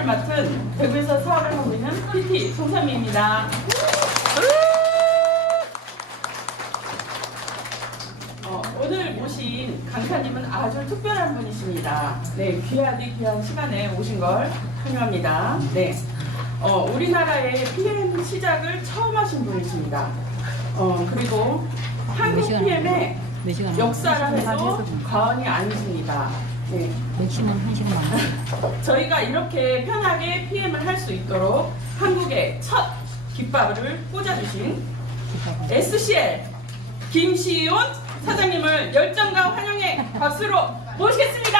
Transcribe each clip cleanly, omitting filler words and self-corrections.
PM을 맡은 대구에서 사업을 하고 있는 PT 송삼미입니다. 오늘 모신 강사님은 아주 특별한 분이십니다. 네, 귀한 시간에 오신 걸 환영합니다. 네, 우리나라의 PM 시작을 처음 하신 분이십니다. 그리고 한국 PM의 역사라 해도 과언이 아니십니다. 네. 저희가 이렇게 편하게 PM을 할 수 있도록 한국의 첫 깃발을 꽂아주신 SCL 김시온 사장님을 열정과 환영의 박수로 모시겠습니다.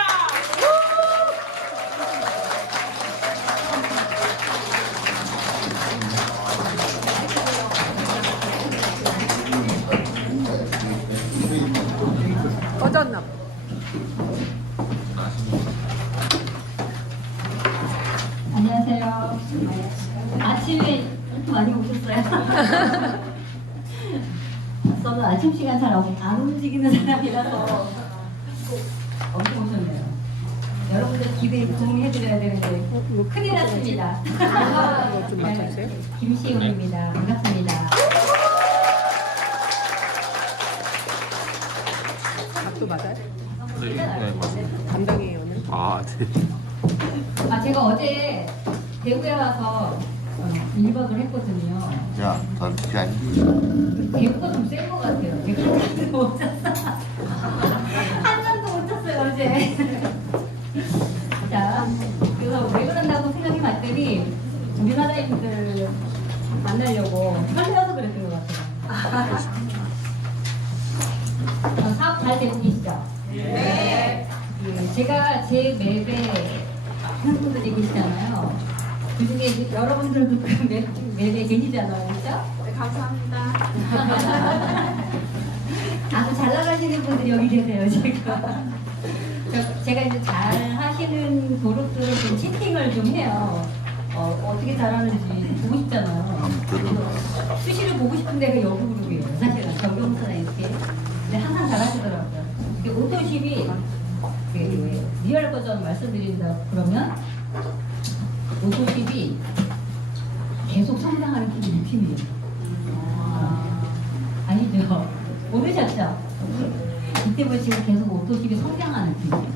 꺼졌나? 안녕하세요. 아침에 이렇게 많이 오셨어요? 저는 아침 시간 잘 안 움직이는 사람이라서 엄청 오셨네요. 여러분들 기대에 부응해드려야 되는데 큰일 났습니다. 좀 맞춰주세요. 김시훈입니다. 반갑습니다. 각도 맞아요? 네, 맞습니다. 담당이에요는? 아, 네. 제가 어제 대구에 와서 1박을 했거든요. 야, 전 그냥 대구가 좀 센 것 같아요. 제가 한 잔도 못 잤어요. 한 잔도 못 잤어요, 어제. 자, 그래서 왜 그런다고 생각해 봤더니 우리나라인들 만나려고 설레어서 그랬던 것 같아요. 사업 잘 되고 계시죠? 네. 제가 제 맵에 하는 분들이 계시잖아요. 그 중에 여러분들도 그 맵에 계시잖아요. 그렇죠? 네, 감사합니다. 아주 잘 나가시는 분들이 여기 계세요, 지금. 제가 이제 잘 하시는 그룹들을 좀 채팅을 좀 해요. 어떻게 잘하는지 보고 싶잖아요. 수시를 보고 싶은 데가 여기 그룹이에요. 사실은 정경수나 이렇게. 근데 항상 잘하시더라고요. 근데 오토십이 리얼 버전 말씀드린다 그러면 오토십이 계속 성장하는 팀이 이 팀이에요. 아니죠. 모르셨죠? 이때부터 지금 계속 오토십이 성장하는 팀이에요.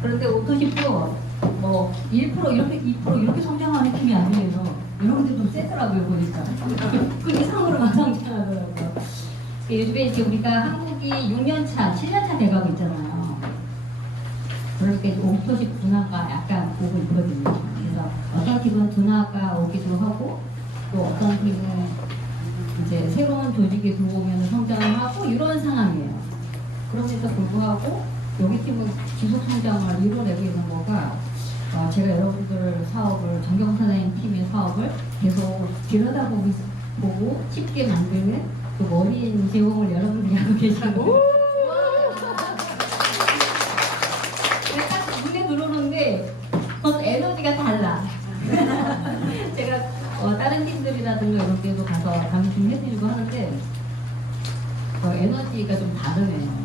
그런데 오토십도 뭐 1% 이렇게 2% 이렇게 성장하는 팀이 아니에요. 이런 게 좀 세더라고요, 보니까. 그 이상으로만 성장하더라고요. 요즘에 이제 우리가 한국이 6년차, 7년차 돼가고 있잖아요. 그러니까 오토십 둔화가 약간 오고 있거든요. 그래서 어떤 팀은 둔화가 오기도 하고 또 어떤 팀은 이제 새로운 조직이 들어오면 성장을 하고 이런 상황이에요. 그럼에도 불구하고 여기 팀은 지속 성장을 이뤄내고 있는 거가 제가 여러분들 사업을 정경 사장님 팀의 사업을 계속 들여다보고 쉽게 만드는 그 머리인 제공을 여러분들이 하고 계시고 딱 눈에 들어오는데 벌써 에너지가 달라. 제가 다른 팀들이라든가 이런 데도 가서 강의 좀 해드리고 하는데 에너지가 좀 다르네요.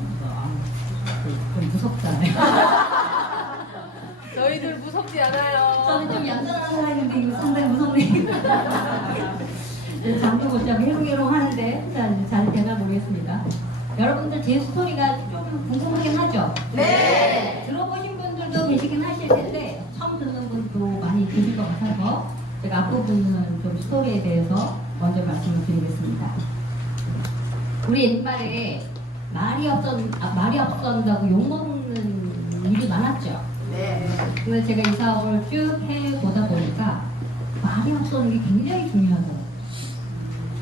좀 무섭잖아요. 저희들 무섭지 않아요. 저는 좀 얌전한 사람인데 이거 상당히 무섭네요. 잠도 못 자고 해롱해롱 하는데 잘 되나 모르겠습니다. 여러분들 제 스토리가 좀 궁금하긴 하죠? 네! 들어보신 분들도 계시긴 하실 텐데 처음 듣는 분도 많이 계실 것 같아서 제가 앞부분은 좀 스토리에 대해서 먼저 말씀을 드리겠습니다. 우리 옛말에 말이 없었다고 욕먹는 일이 많았죠? 네. 근데 제가 이 사업을 쭉 해보다 보니까 말이 없어는 게 굉장히 중요하더라고요.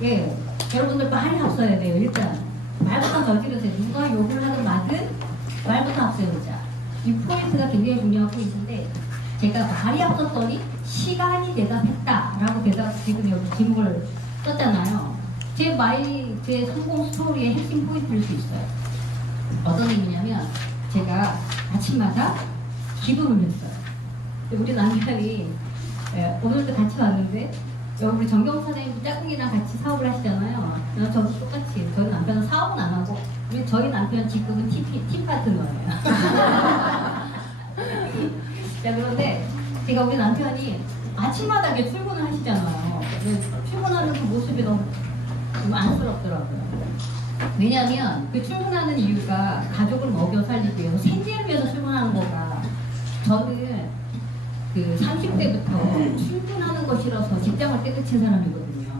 예, 여러분들 말이 없어야 돼요. 일단 말부터 저지르세요. 누가 욕을 하든 말든 말부터 없애보자. 이 포인트가 굉장히 중요한 포인트인데 제가 말이 없었더니 시간이 대답했다라고 지금 여기 제목을 썼잖아요. 제 성공 스토리의 핵심 포인트일 수 있어요. 어떤 의미냐면 제가 아침마다 기도를 했어요. 우리 남편이 오늘도 같이 왔는데 우리 정경 사장님도 짝꿍이랑 같이 사업을 하시잖아요. 저도 똑같이 저희 남편은 사업은 안 하고 저희 남편 지금은 팀 파트너예요. 자, 그런데 제가 우리 남편이 아침마다 이렇게 출근을 하시잖아요. 근데 출근하는 그 모습이 너무 좀 안쓰럽더라고요. 왜냐하면 그 출근하는 이유가 가족을 먹여 살리기 위해서 생계를 위해서 출근하는 거가 저는 그 30대부터 출근하는 거 싫어서 직장을 때려친 사람이거든요.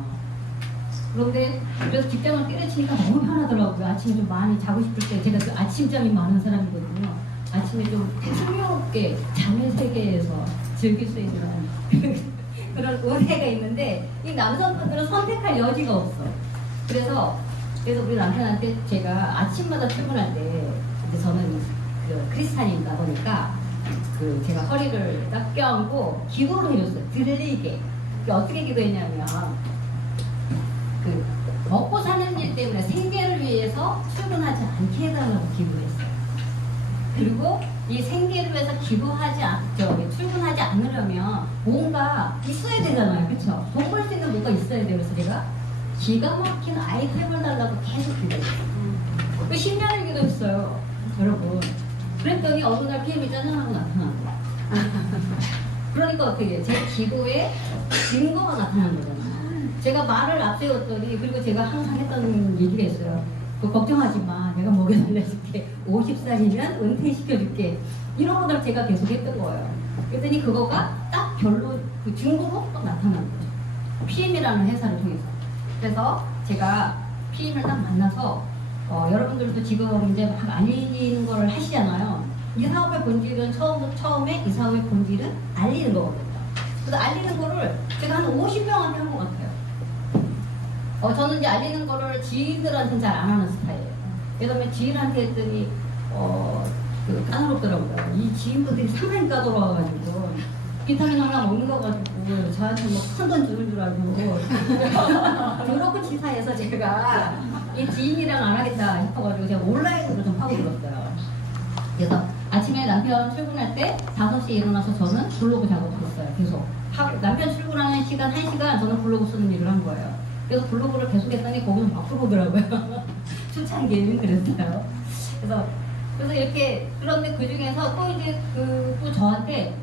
그런데 그래서 직장을 때려치니까 너무 편하더라고요. 아침에 좀 많이 자고 싶을 때 제가 그 아침잠이 많은 사람이거든요. 아침에 좀 풍요롭게 잠의 세계에서 즐길 수 있는 그런 은혜가 있는데 이 남성분들은 선택할 여지가 없어. 그래서 우리 남편한테 제가 아침마다 출근할 때 이제 저는 그 크리스찬이다 보니까 그 제가 허리를 딱 껴안고 기도를 해줬어요. 들리게. 어떻게 기도했냐면 그 먹고 사는 일 때문에 생계를 위해서 출근하지 않게 해달라고 기도했어요. 그리고 이 생계를 위해서 출근하지 않으려면 뭔가 있어야 되잖아요. 그렇죠? 돈 벌 수 있는 뭔가 있어야 돼요. 그래서 제가 기가 막힌 아이템을 달라고 계속 기도했어요. 그 10년을 기도했어요. 여러분. 그랬더니 어느 날 PM이 짜증나고 나타난 거야. 그러니까 어떻게 제 기도에 증거가 나타난 거잖아요. 제가 말을 앞세웠더니 그리고 제가 항상 했던 얘기가 있어요. 걱정하지 마. 내가 먹여 살려줄게. 50살이면 은퇴시켜줄게. 이런 것들을 제가 계속 했던 거예요. 그랬더니 그거가 딱 별로 그 증거로 딱 나타난 거죠. PM이라는 회사를 통해서. 그래서 제가 PM을 딱 만나서 여러분들도 지금 이제 막 알리는 걸 하시잖아요. 이 사업의 본질은 처음에 이 사업의 본질은 알리는 거거든요. 그래서 알리는 거를 제가 한 50명한테 한 것 같아요. 저는 이제 알리는 거를 지인들한테는 잘 안 하는 스타일이에요. 그다음에 지인한테 했더니 그 까다롭더라고요. 이 지인분들이 상당히 까다로워가지고 비타민 하나 먹는 거 가지고 저한테 뭐 큰 돈 주는 줄 알고 그렇고 치사해서 제가 이 지인이랑 안 하겠다 싶어가지고 제가 온라인으로 좀 하고 들었어요. 그래서 아침에 남편 출근할 때 5시에 일어나서 저는 블로그 작업을 했어요. 계속 남편 출근하는 시간 1시간 저는 블로그 쓰는 일을 한 거예요. 그래서 블로그를 계속 했더니 거기서 막 들어오더라고요. 초창기에는 그랬어요. 그래서 이렇게 그런데 그 중에서 또 이제 또 저한테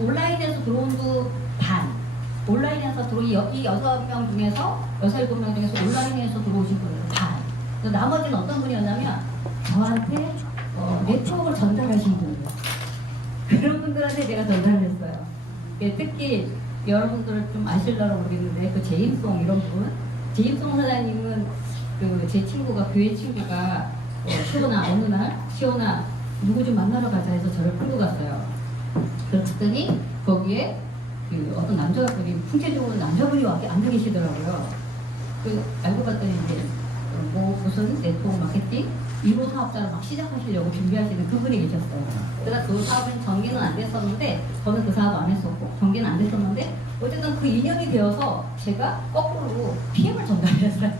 온라인에서 들어온 분 반, 온라인에서 들어온 이 6명 중에서 7명 중에서 온라인에서 들어오신 분은 반. 그래서 나머지는 어떤 분이었냐면 저한테 네트워크를 전달하신 분이에요. 그런 분들한테 제가 전달을 했어요. 특히 여러분들 좀 아실라고 모르겠는데 그 제임송 이런 분, 제임송 사장님은 그 제 친구가 교회 친구가 시원아 어느 날 시원아 누구 좀 만나러 가자 해서 저를 끌고 갔어요. 그랬더니 거기에 그 어떤 남자분이 풍채적으로 남자분이 와 앉아 계시더라고요. 그 알고 봤더니 이제 무슨 네트워크 마케팅 1호 사업자를 막 시작하시려고 준비하시는 그분이 계셨어요. 그래서 그 사업은 전개는 안 됐었는데 저는 그 사업 안 했었고 전개는 안 됐었는데 어쨌든 그 인연이 되어서 제가 거꾸로 PM을 전달했어요.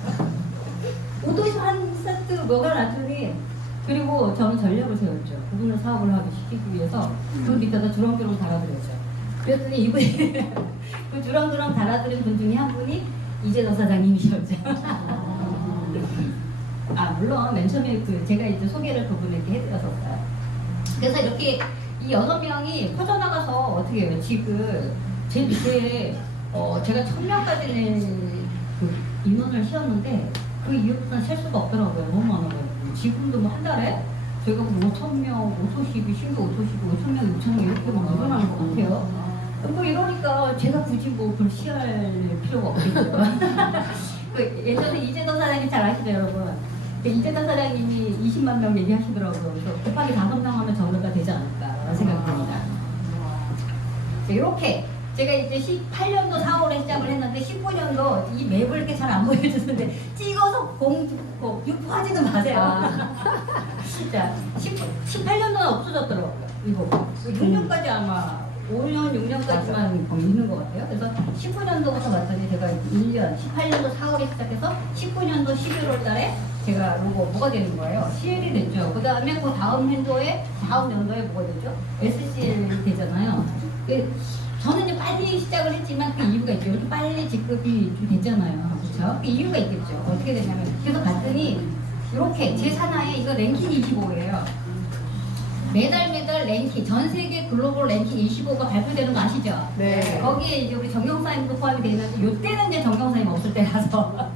오도에서 한 세트 뭐가 놨더니 그리고 저는 전략을 세웠죠. 그분을 사업을 하게 시키기 위해서 그 밑에다 주렁주렁 달아드렸죠. 그랬더니 이분이 그 주렁주렁 달아드린 분 중에 한 분이 이재도 사장님이셨죠. 물론 맨 처음에 제가 이제 소개를 그분에게 해드렸었어요. 그래서 이렇게 이 6명이 퍼져나가서 어떻게 해요? 지금 제 밑에 제가 1000명까지는 그 인원을 씌웠는데 그 이후부터는 셀 수가 없더라고요. 너무 많아가지고. 지금도 뭐 한 달에 저희가 5,000명, 5,012, 신규 5,012, 5,000명, 6,000명 이렇게 막 늘어나는 것 같아요. 뭐 이러니까 제가 굳이 뭐 그걸 시할 필요가 없겠죠. 그 예전에 이재동 사장님 잘 아시죠, 여러분? 그 이재동 사장님이 20만 명 얘기하시더라고요. 그래서 곱하기 5명 하면 저보다 되지 않을까 생각합니다. 이렇게 제가 이제 18년도 4월에 시작을 했는데 19년도 이 맵을 이렇게 잘 안 보여주는데 찍어서 유포하지는 마세요. 진짜 18년도는 없어졌더라고요. 이거 6년까지 아마 5년, 6년까지만 있는 것 같아요. 그래서 19년도부터 봤더니 제가 1년, 18년도 4월에 시작해서 19년도 11월 달에 제가 뭐가 되는 거예요. CL이 됐죠. 그 다음에 그 다음 연도에 뭐가 되죠? SCL이 되잖아요. 저는 이제 빨리 시작을 했지만 그 이유가 있죠. 이렇게 빨리 직급이 좀 됐잖아요. 그렇죠? 그 이유가 있겠죠. 어떻게 되냐면 그래서 봤더니 이렇게 제 산하에 이거 랭킹 25예요. 매달 랭킹, 전 세계 글로벌 랭킹 25가 발표되는 거 아시죠? 네. 거기에 이제 우리 정경사님도 포함이 되는데 요때는 이제 정경사님 없을 때라서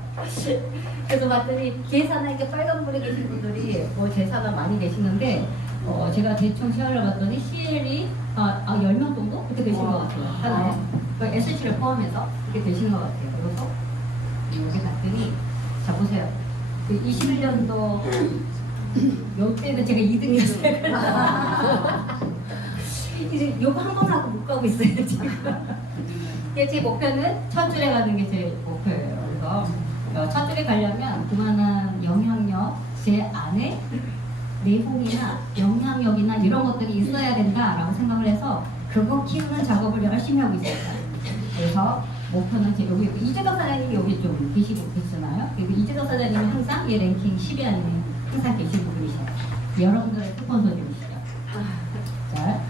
그래서 봤더니 계산에 이렇게 빨간불에 계신 분들이 뭐 제사가 많이 계시는데 제가 대충 시간을 봤더니 CL이 10명 정도? 그렇게 되신 것 같아요. 하나에. SC를 포함해서 그렇게 되시는 것 같아요. 그래서 여기 봤더니 자 보세요. 그 21년도 요때는 제가 2등이었어요. 이제 요거 한 번 하고 못 가고 있어요 지금. 제 목표는 첫 줄에 가는 게 제 목표예요. 그래서 첫 줄에 가려면 그만한 영향력 제 안에 내공이나 영향력이나 이런 것들이 있어야 된다라고 생각을 해서 그거 키우는 작업을 열심히 하고 있습니다. 그래서 목표는 제 여기 이재덕 사장님이 여기 좀 계시고 계시잖아요. 그리고 이재덕 사장님은 항상 이 랭킹 10위 안에 항상 계시고 계셔요. 여러분들의 스폰서님이시죠. 자,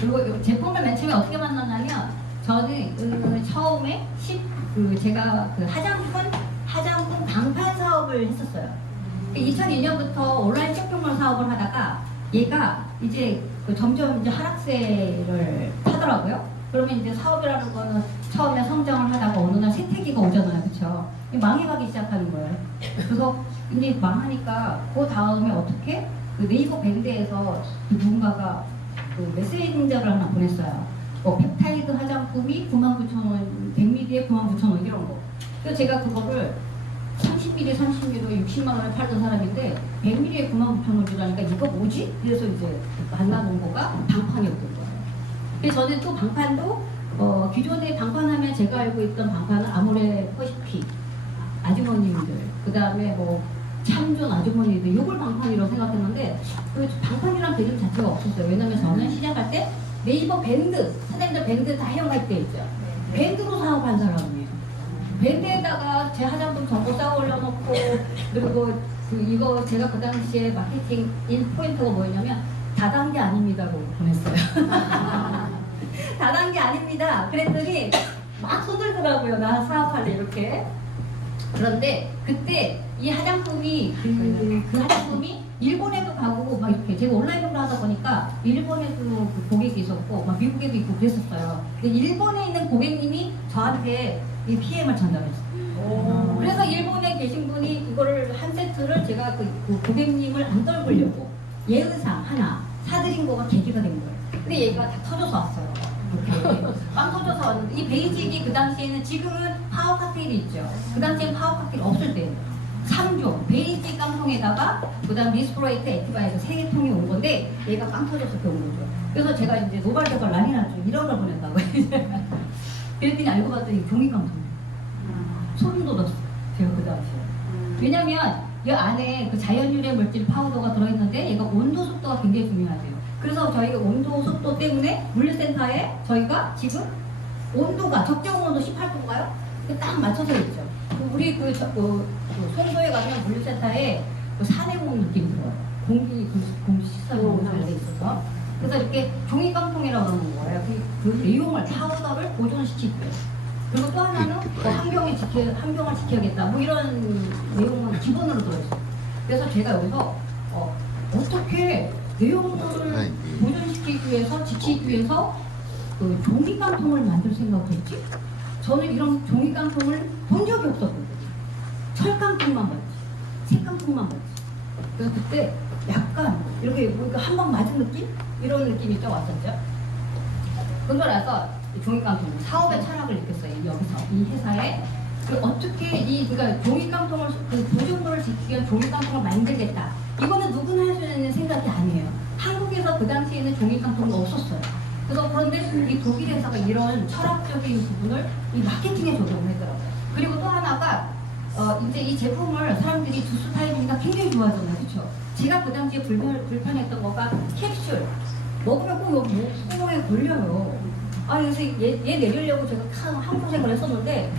그리고 제품을 맨 처음에 어떻게 만났냐면 저는 처음에 제가 그 화장품 방판 사업을 했었어요. 2002년부터 온라인 쇼핑몰 사업을 하다가 얘가 이제 점점 이제 하락세를 타더라고요. 그러면 이제 사업이라는 거는 처음에 성장을 하다가 어느 날 쇠퇴기가 오잖아요. 그쵸? 망해가기 시작하는 거예요. 그래서 이제 망하니까 그 다음에 어떻게? 그 네이버 밴드에서 그 누군가가 그 메시지를 하나 보냈어요. 펩타이드 화장품이 99,000원, 100ml에 99,000원 이런 거. 그래서 제가 그거를 30ml, 30ml 60만 원에 팔던 사람인데 100ml에 99,000원이라니까 이거 뭐지? 그래서 이제 만나본 거가 방판이었던 거예요. 그래서 저는 또 방판도 기존에 방판하면 제가 알고 있던 방판은 아모레 퍼시픽 아주머님들, 그 다음에 뭐 참존 아주머니들 이걸 방판이라고 생각했는데 그 방판이란 개념 자체가 없었어요. 왜냐면 저는 시작할 때 네이버 밴드, 사장님들 밴드 다 해용할 때 있죠. 밴드로 사업한 사람이에요. 밴드에다가 제 화장품 정보 쌓아 올려놓고 그리고 이거 제가 그 당시에 마케팅 포인트가 뭐였냐면 다단계 아닙니다고 보냈어요. 다단계 아닙니다. 그랬더니 막 쏟들더라고요. 나 사업할래 이렇게. 그런데 그때 이 화장품이 그 화장품이 일본에도 가고 막 이렇게 제가 온라인으로 하다 보니까 일본에도 그 고객이 있었고 막 미국에도 있고 그랬었어요. 근데 일본에 있는 고객님이 저한테 이 PM을 전달했어요. 그래서 일본에 계신 분이 이거를 한 세트를 제가 그 고객님을 안 떨구려고 예의상 하나 사드린 거가 계기가 된 거예요. 근데 얘가 다 터져서 왔어요. 이렇게 빵 터져서 왔는데 이 베이직이 그 당시에는 지금은 파워 칵테일이 있죠. 그 당시엔 파워 칵테일 없을 때예요. 3종 베이직 깡통에다가 그다음 리스프로이트 액티바에서 3통이 온 건데 얘가 빵 터져서 이렇게 온 거죠. 그래서 제가 이제 노발대발 난리 났죠. 이런 걸 보낸다고. 그랬더니 알고 봤더니 종이 깡통이에요. 소름 돋았어요. 제가 그 당시에. 왜냐면 이 안에 그 자연유래 물질 파우더가 들어있는데 얘가 온도 습도가 굉장히 중요하대요. 그래서 저희가 온도 습도 때문에 물류센터에 저희가 지금 온도가 적정 온도 18도인가요? 딱 맞춰서 있죠. 우리 송도에 가면 물류센터에 산해공 느낌이 들어요. 공기 식사가 너무 잘 돼 있어서. 그래서 이렇게 종이 깡통이라고 하는 거예요. 그 내용을 파우더를 보존시키고요. 그리고 또 하나는 뭐 환경을 지켜야겠다. 뭐 이런 내용은 기본으로 들어있어요. 그래서 제가 여기서 어떻게 내용물을 보존시키기 위해서 지키기 위해서 그 종이 깡통을 만들 생각을 했지? 저는 이런 종이 깡통을 본 적이 없었거든요. 철 깡통만 봤지, 새 깡통만 봤지. 그래서 그때 약간 이렇게 보니까 한 방 맞은 느낌? 이런 느낌이 좀 왔었죠. 그러고 나서 종이 깡통 사업의 철학을 느꼈어요. 여기서 이 회사에 어떻게 그러니까 종이 깡통을 그 보존물을 지키기 위한 종이 깡통을 만들겠다. 이거는 누구나 할 수 있는 생각이 아니에요. 한국에서 그 당시에는 종이 깡통이 없었어요. 그래서 그런데 이 독일 회사가 이런 철학적인 부분을 이 마케팅에 적용을 했더라고요. 그리고 또 하나가 이제 이 제품을 사람들이 주스 타입이니까 굉장히 좋아하잖아요. 그렇죠? 제가 그 당시에 불편했던 거가 캡슐 먹으면 꼭 여기 목구멍에 걸려요. 그래서 얘 내리려고 제가 한 고생을 했었는데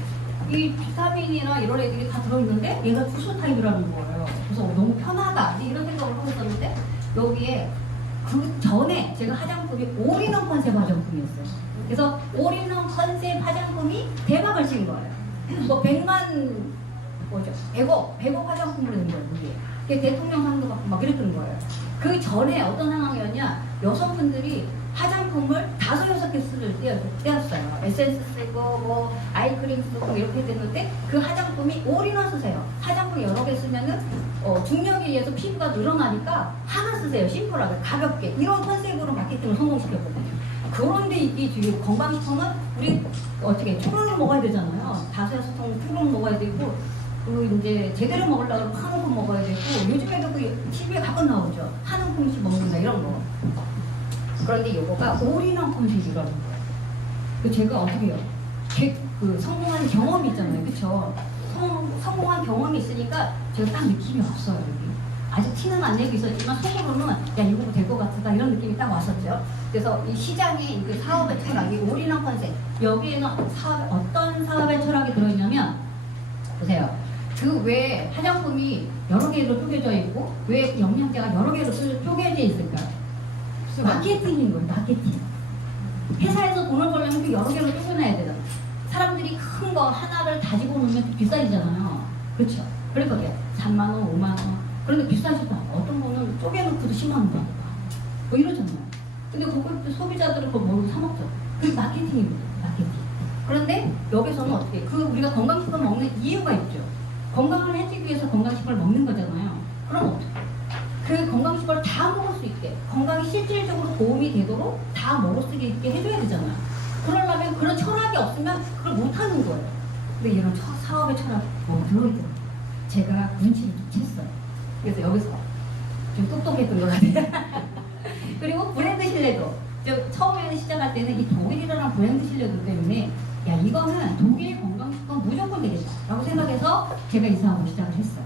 이 비타민이나 이런 애들이 다 들어있는데 얘가 주스 타입이라는 거예요. 그래서 너무 편하다 이런 생각을 하고 있었는데 여기에 그 전에 제가 화장품이 올인원 컨셉 화장품이었어요. 그래서 올인원 컨셉 화장품이 대박을 친 거예요. 뭐 100만 100억 화장품으로 된 거예요. 이게. 대통령 상도 받고 막 이랬던 거예요. 그 전에 어떤 상황이었냐, 여성분들이 화장품을 5-6개 쓸 때였어요. 에센스 쓰고 뭐 아이크림 쓰고 이렇게 됐는데 그 화장품이 올인원 쓰세요. 화장품 여러 개 쓰면은 중력에 의해서 피부가 늘어나니까 하나 쓰세요. 심플하게 가볍게 이런 컨셉으로 마케팅을 성공시켰거든요. 그런데 이게 지금 건강식품은 우리 어떻게 초록을 먹어야 되잖아요. 5-6통 초록 먹어야 되고 그 이제 제대로 먹으려면 한 움큼 먹어야 되고 요즘에도 그 TV에 가끔 나오죠. 한 움큼씩 먹는다 이런 거. 그런데 요거가 올인원 컨셉이라는 거예요. 그 제가 어떻게 해요? 그 성공한 경험이 있잖아요. 그쵸? 성공한 경험이 있으니까 제가 딱 느낌이 왔어요. 여기. 아직 티는 안 내고 있었지만 속으로는 야 이거 될 것 같다 이런 느낌이 딱 왔었죠. 그래서 이 시장에 그 사업의 철학이 올인원 컨셉. 여기에는 어떤 사업의 철학이 들어있냐면 보세요. 그 외에 화장품이 여러 개로 쪼개져 있고 왜 영양제가 여러 개로 쪼개져 있을까요? 마케팅인 거예요. 마케팅. 회사에서 돈을 벌려면 그 여러 개로 쪼개놔야 되잖아. 사람들이 큰 거 하나를 가지고 놓으면 비싸지잖아요. 그렇죠? 그래서 3만 원, 5만 원. 그런데 비싸지도 않아. 어떤 거는 쪼개놓고도 10만 원 받아. 뭐 이러잖아요. 근데 그걸 또 소비자들은 그걸 모르고 사 먹죠. 그게 마케팅입니다. 마케팅. 그런데 여기서는 어떻게? 그 우리가 건강식품 먹는 이유가 있죠. 건강을 해주기 위해서 건강식품을 먹는 거잖아요. 그럼 어떻게? 그 건강식품을 다 먹을 수 있게, 건강이 실질적으로 도움이 되도록 다 먹을 수 있게 해줘야 되잖아요. 그러려면 그런 철학이 없으면 그걸 못하는 거예요. 근데 이런 사업의 철학이 들어있더라고요. 제가 눈치를 좀 챘어요. 그래서 여기서 좀 똑똑했던 것 같아요. 그리고 브랜드 신뢰도. 처음에는 시작할 때는 이 독일이라는 브랜드 신뢰도 때문에 야 이거는 독일 건강식품 무조건 되겠다 라고 생각해서 제가 이 사업을 시작을 했어요.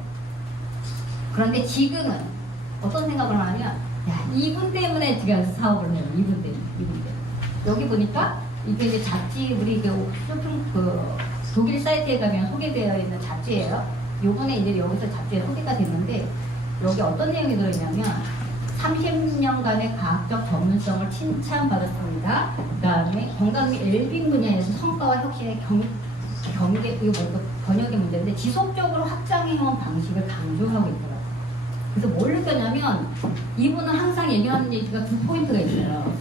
그런데 지금은 어떤 생각을 하냐, 야 이분 때문에 제가 사업을 해요. 이분 때문에. 여기 보니까 이게 이제 잡지 우리 쇼핑 독일 사이트에 가면 소개되어 있는 잡지예요. 요번에 이제 여기서 잡지에 소개가 됐는데 여기 어떤 내용이 들어있냐면 30년간의 과학적 전문성을 칭찬받았습니다. 그 다음에 건강 및 웰빙 분야에서 성과와 혁신의 경계, 이거 뭐 번역의 문제인데 지속적으로 확장해온 방식을 강조하고 있더라고요. 그래서 뭘 느꼈냐면 이분은 항상 얘기하는 얘기가 2포인트가 있어요.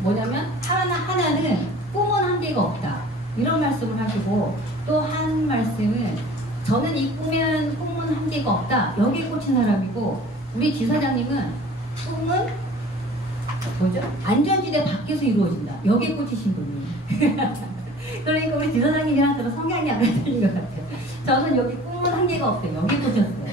뭐냐면 하나는 꿈은 한계가 없다. 이런 말씀을 하시고 또 한 말씀은 저는 이 꿈은 한계가 없다. 여기에 꽂힌 사람이고 우리 지사장님은 꿈은 뭐죠? 안전지대 밖에서 이루어진다. 여기에 꽂히신 분이. 그러니까 우리 지사장님이랑 저는 성향이 안 맞는 것 같아요. 저는 여기 꿈은 한계가 없다. 여기에 꽂혔어요.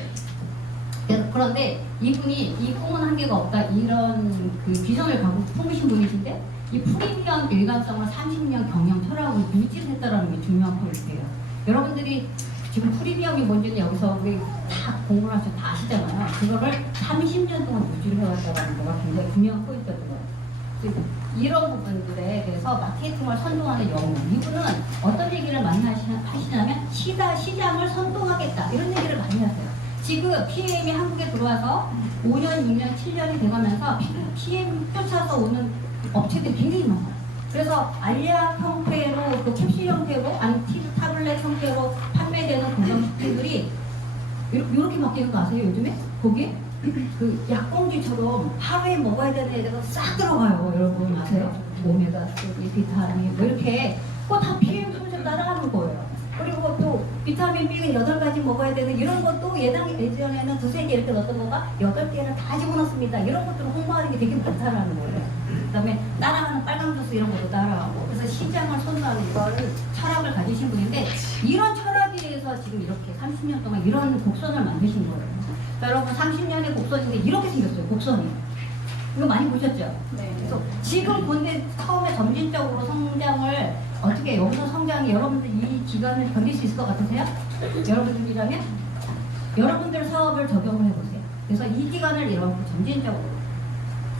그런데 이분이 이 꿈은 한계가 없다. 이런 그 비전을 갖고 품으신 분이신데 이 프리미엄 일관성을 30년 경영 철학으로 유지를 했다는 게 중요한 포인트예요. 여러분들이 지금 프리미엄이 뭔지는 여기서 우리 다 공부를 하셔서 다 아시잖아요. 그거를 30년 동안 유지를 해왔다는 거가 굉장히 중요한 포인트였던 거예요. 이런 부분들에 대해서 마케팅을 선도하는 영웅. 이분은 어떤 얘기를 많이 하시냐면 시장을 선도하겠다. 이런 얘기를 많이 하세요. 지금 PM이 한국에 들어와서 5년, 6년, 7년이 돼가면서 PM 쫓아서 오는 업체들이 굉장히 많아요. 그래서 알약 형태로 또 캡슐 형태로 안티 타블렛 형태로 판매되는 건강식품들이 이렇게 바뀌는 거 아세요? 요즘에 거기에 그 약봉지처럼 하루에 먹어야 되는 애가 싹 들어가요. 여러분 아세요? 오메가 3, 비타민 뭐 이렇게 그거 다 PM 순서 따라가는 거예요. 그리고 또 비타민 B는 8가지 먹어야 되는 이런 것도 예전에는 2-3개 이렇게 넣었던 거가 8개를 다 집어넣습니다. 이런 것들을 홍보하는 게 되게 많다라는 거예요. 그 다음에 따라가는 빨강 주스 이런 것도 따라가고 그래서 시장을 선도하는 이거를 철학을 가지신 분인데 이런 철학에 대해서 지금 이렇게 30년 동안 이런 곡선을 만드신 거예요. 자, 여러분 30년의 곡선인데 이렇게 생겼어요. 곡선이. 이거 많이 보셨죠? 네. 그래서 지금 본데 처음에 점진적으로 성장을 어떻게 여기서 성장이 여러분들 이 기간을 견딜 수 있을 것 같으세요? 여러분들이라면? 여러분들 사업을 적용을 해보세요. 그래서 이 기간을 이렇게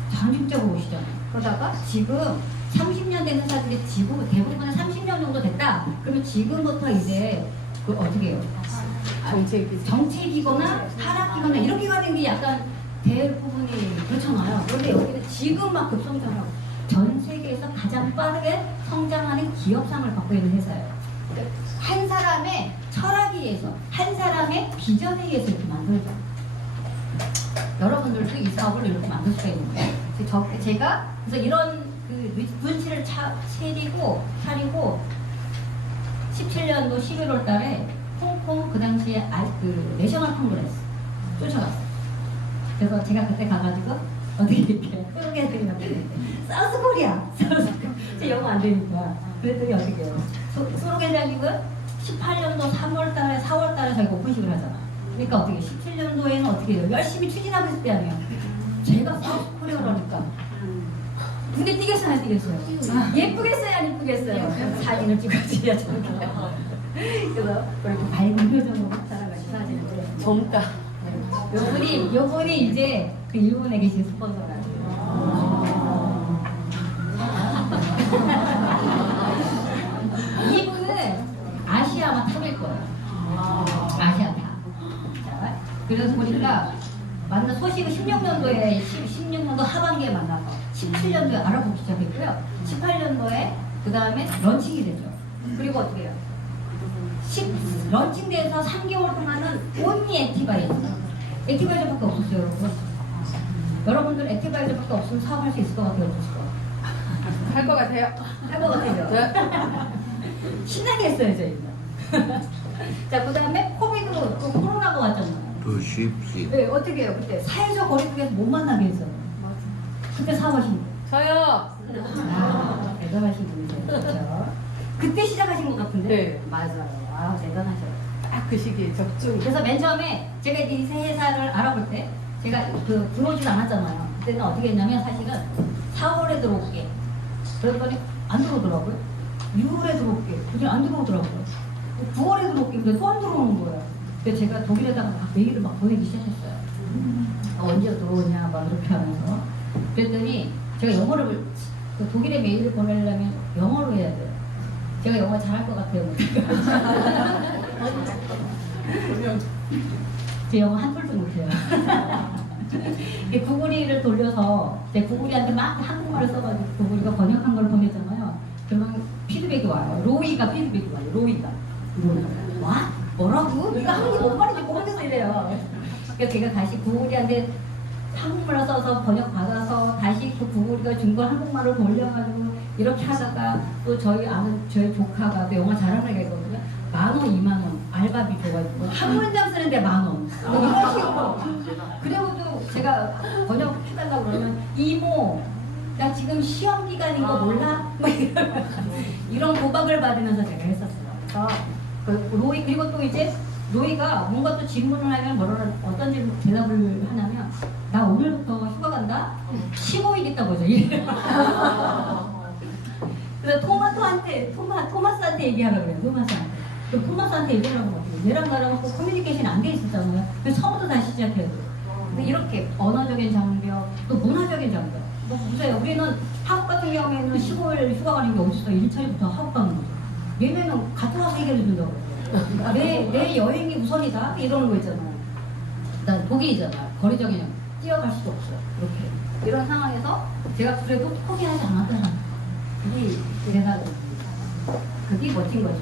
점진적으로 오시잖아요. 그러다가 지금 30년 된 회사들이 지금 대부분은 30년 정도 됐다. 그러면 지금부터 이제 그 어떻게 해요? 정책이거나 하락기거나 이렇게 가는 게 약간 대부분이 그렇잖아요. 그런데 여기는 지금 막 급성장하고 전 세계에서 가장 빠르게 성장하는 기업상을 받고 있는 회사예요. 한 사람의 철학에 의해서, 한 사람의 비전에 의해서 이렇게 만들어져요. 여러분들도 이 사업을 이렇게 만들 수가 있는 거예요. 제가 그래서 이런 그 눈치를 차리고 17년도 11월 달에 홍콩 그 당시에 그 내셔널 콩그레스 쫓아갔어요. 그래서 제가 그때 가가지고 어떻게 이렇게 소개 되냐고 사우스 코리아 제 영어 안 되니까 그랬더니 어떻게 해요? 소록 회장님은 18년도 3월 달에 4월 달에 저희가 오픈식을 하잖아. 그러니까 어떻게 17년도에는 어떻게 해요? 열심히 추진하고 있을 때 아니에요. 제가 사우스 코리아라니까 눈에 띄겠어요 안 띄겠어요? 예쁘겠어요 안 예쁘겠어요? 사진을 찍어줘야 저렇게. 그래서 그렇게 밝은 표정으로 살아가지고 사진을 젊다. 요분이 이제 그 일본에 계신 스폰서라고. 이분은 아시아마 탑일 거예요. 아시아 탑. 자, 그래서 보니까 소식을 16년도 하반기에 만나서 17년도에 알아보기 시작했고요. 18년도에 그 다음에 런칭이 되죠. 그리고 어떻게 해요? 런칭돼서 3개월 동안은 온리 액티바이저밖에 없었어요, 여러분. 여러분들 액티바이저밖에 없으면 사업할 수 있을 것 같아요, 없을 것 같아요? 할 것 같아요. 할 것 같아요. 네. 신나게 했어요, 저희는. 자, 그 다음에 또 코로나가 왔잖아요. 부쉽시. 네, 어떻게 해요? 그때 사회적 거리두기에서 못 만나게 했어요. 그때 사업하신 거. 저요. 대단하신 분이세요. 그렇죠? 그때 시작하신 것 같은데? 네. 맞아요. 대단하셔요. 딱 그 시기에 적중. 그래서 맨 처음에 제가 이 새 회사를 알아볼 때 제가 들어오진 않았잖아요. 그때는 어떻게 했냐면 사실은 4월에 들어올게. 그랬더니 안 들어오더라고요. 6월에 들어올게. 그냥 안 들어오더라고요. 9월에 들어올게. 근데 또 안 들어오는 거예요. 그래서 제가 독일에다가 막 메일을 막 보내기 시작했어요. 언제 들어오냐 막 이렇게 하면서. 그랬더니 제가 영어를 독일에 메일을 보내려면 영어로 해야 돼요. 제가 영어 잘할 것 같아요. 제 영어 한 톨도 못해요. 구글이를 돌려서 제 구글이한테 막 한국말을 써가지고 구글이가 번역한 걸 보냈잖아요. 그러면 피드백이 와요. 로이가 피드백이 와요. 로이가. 와? 뭐라고? 네가 한국이 뭔 말인지 모르겠어 이래요. 그래서 제가 다시 구글이한테 한국말로 써서 번역 받아서 다시 그 구글이가 준 걸 한국말로 돌려가지고 이렇게 하다가 또 저희 조카가 또 영어 잘하는 애가 있거든요. 10,000원, 20,000원 알바비 줘가지고 한 문장 쓰는데 10,000원. 이런 식으로. 그리고도 제가 번역해달라고 그러면 이모 나 지금 시험 기간인 거 몰라? 막 이런 고박을 받으면서 제가 했었어요. 로이 그리고 또 이제 로이가 뭔가 또 질문을 하면 어떤 질문 대답을 하냐면 나 오늘부터 휴가 간다? 15일 있다 보죠. 그래서 토마스한테 얘기하라고 그래요. 토마스한테 얘기하라고 그래요. 얘랑 나랑 또 커뮤니케이션이 안 돼 있었잖아요. 그래서 처음부터 다시 시작해야 돼요. 근데 이렇게 언어적인 장벽, 또 문화적인 장벽. 뭐 보세요. 우리는 한국 같은 경우에는 15일 휴가 가는 게 어딨어. 일차례부터 한국 가는 거죠. 얘네는 갔다 와서 얘기해 준다고. 내 여행이 우선이다. 이러는 거 있잖아요. 난 독일이잖아. 거리적인 뛰어갈 수도 없어요. 이렇게. 이런 상황에서 제가 그래도 포기하지 않았잖아. 그게 멋진 거죠.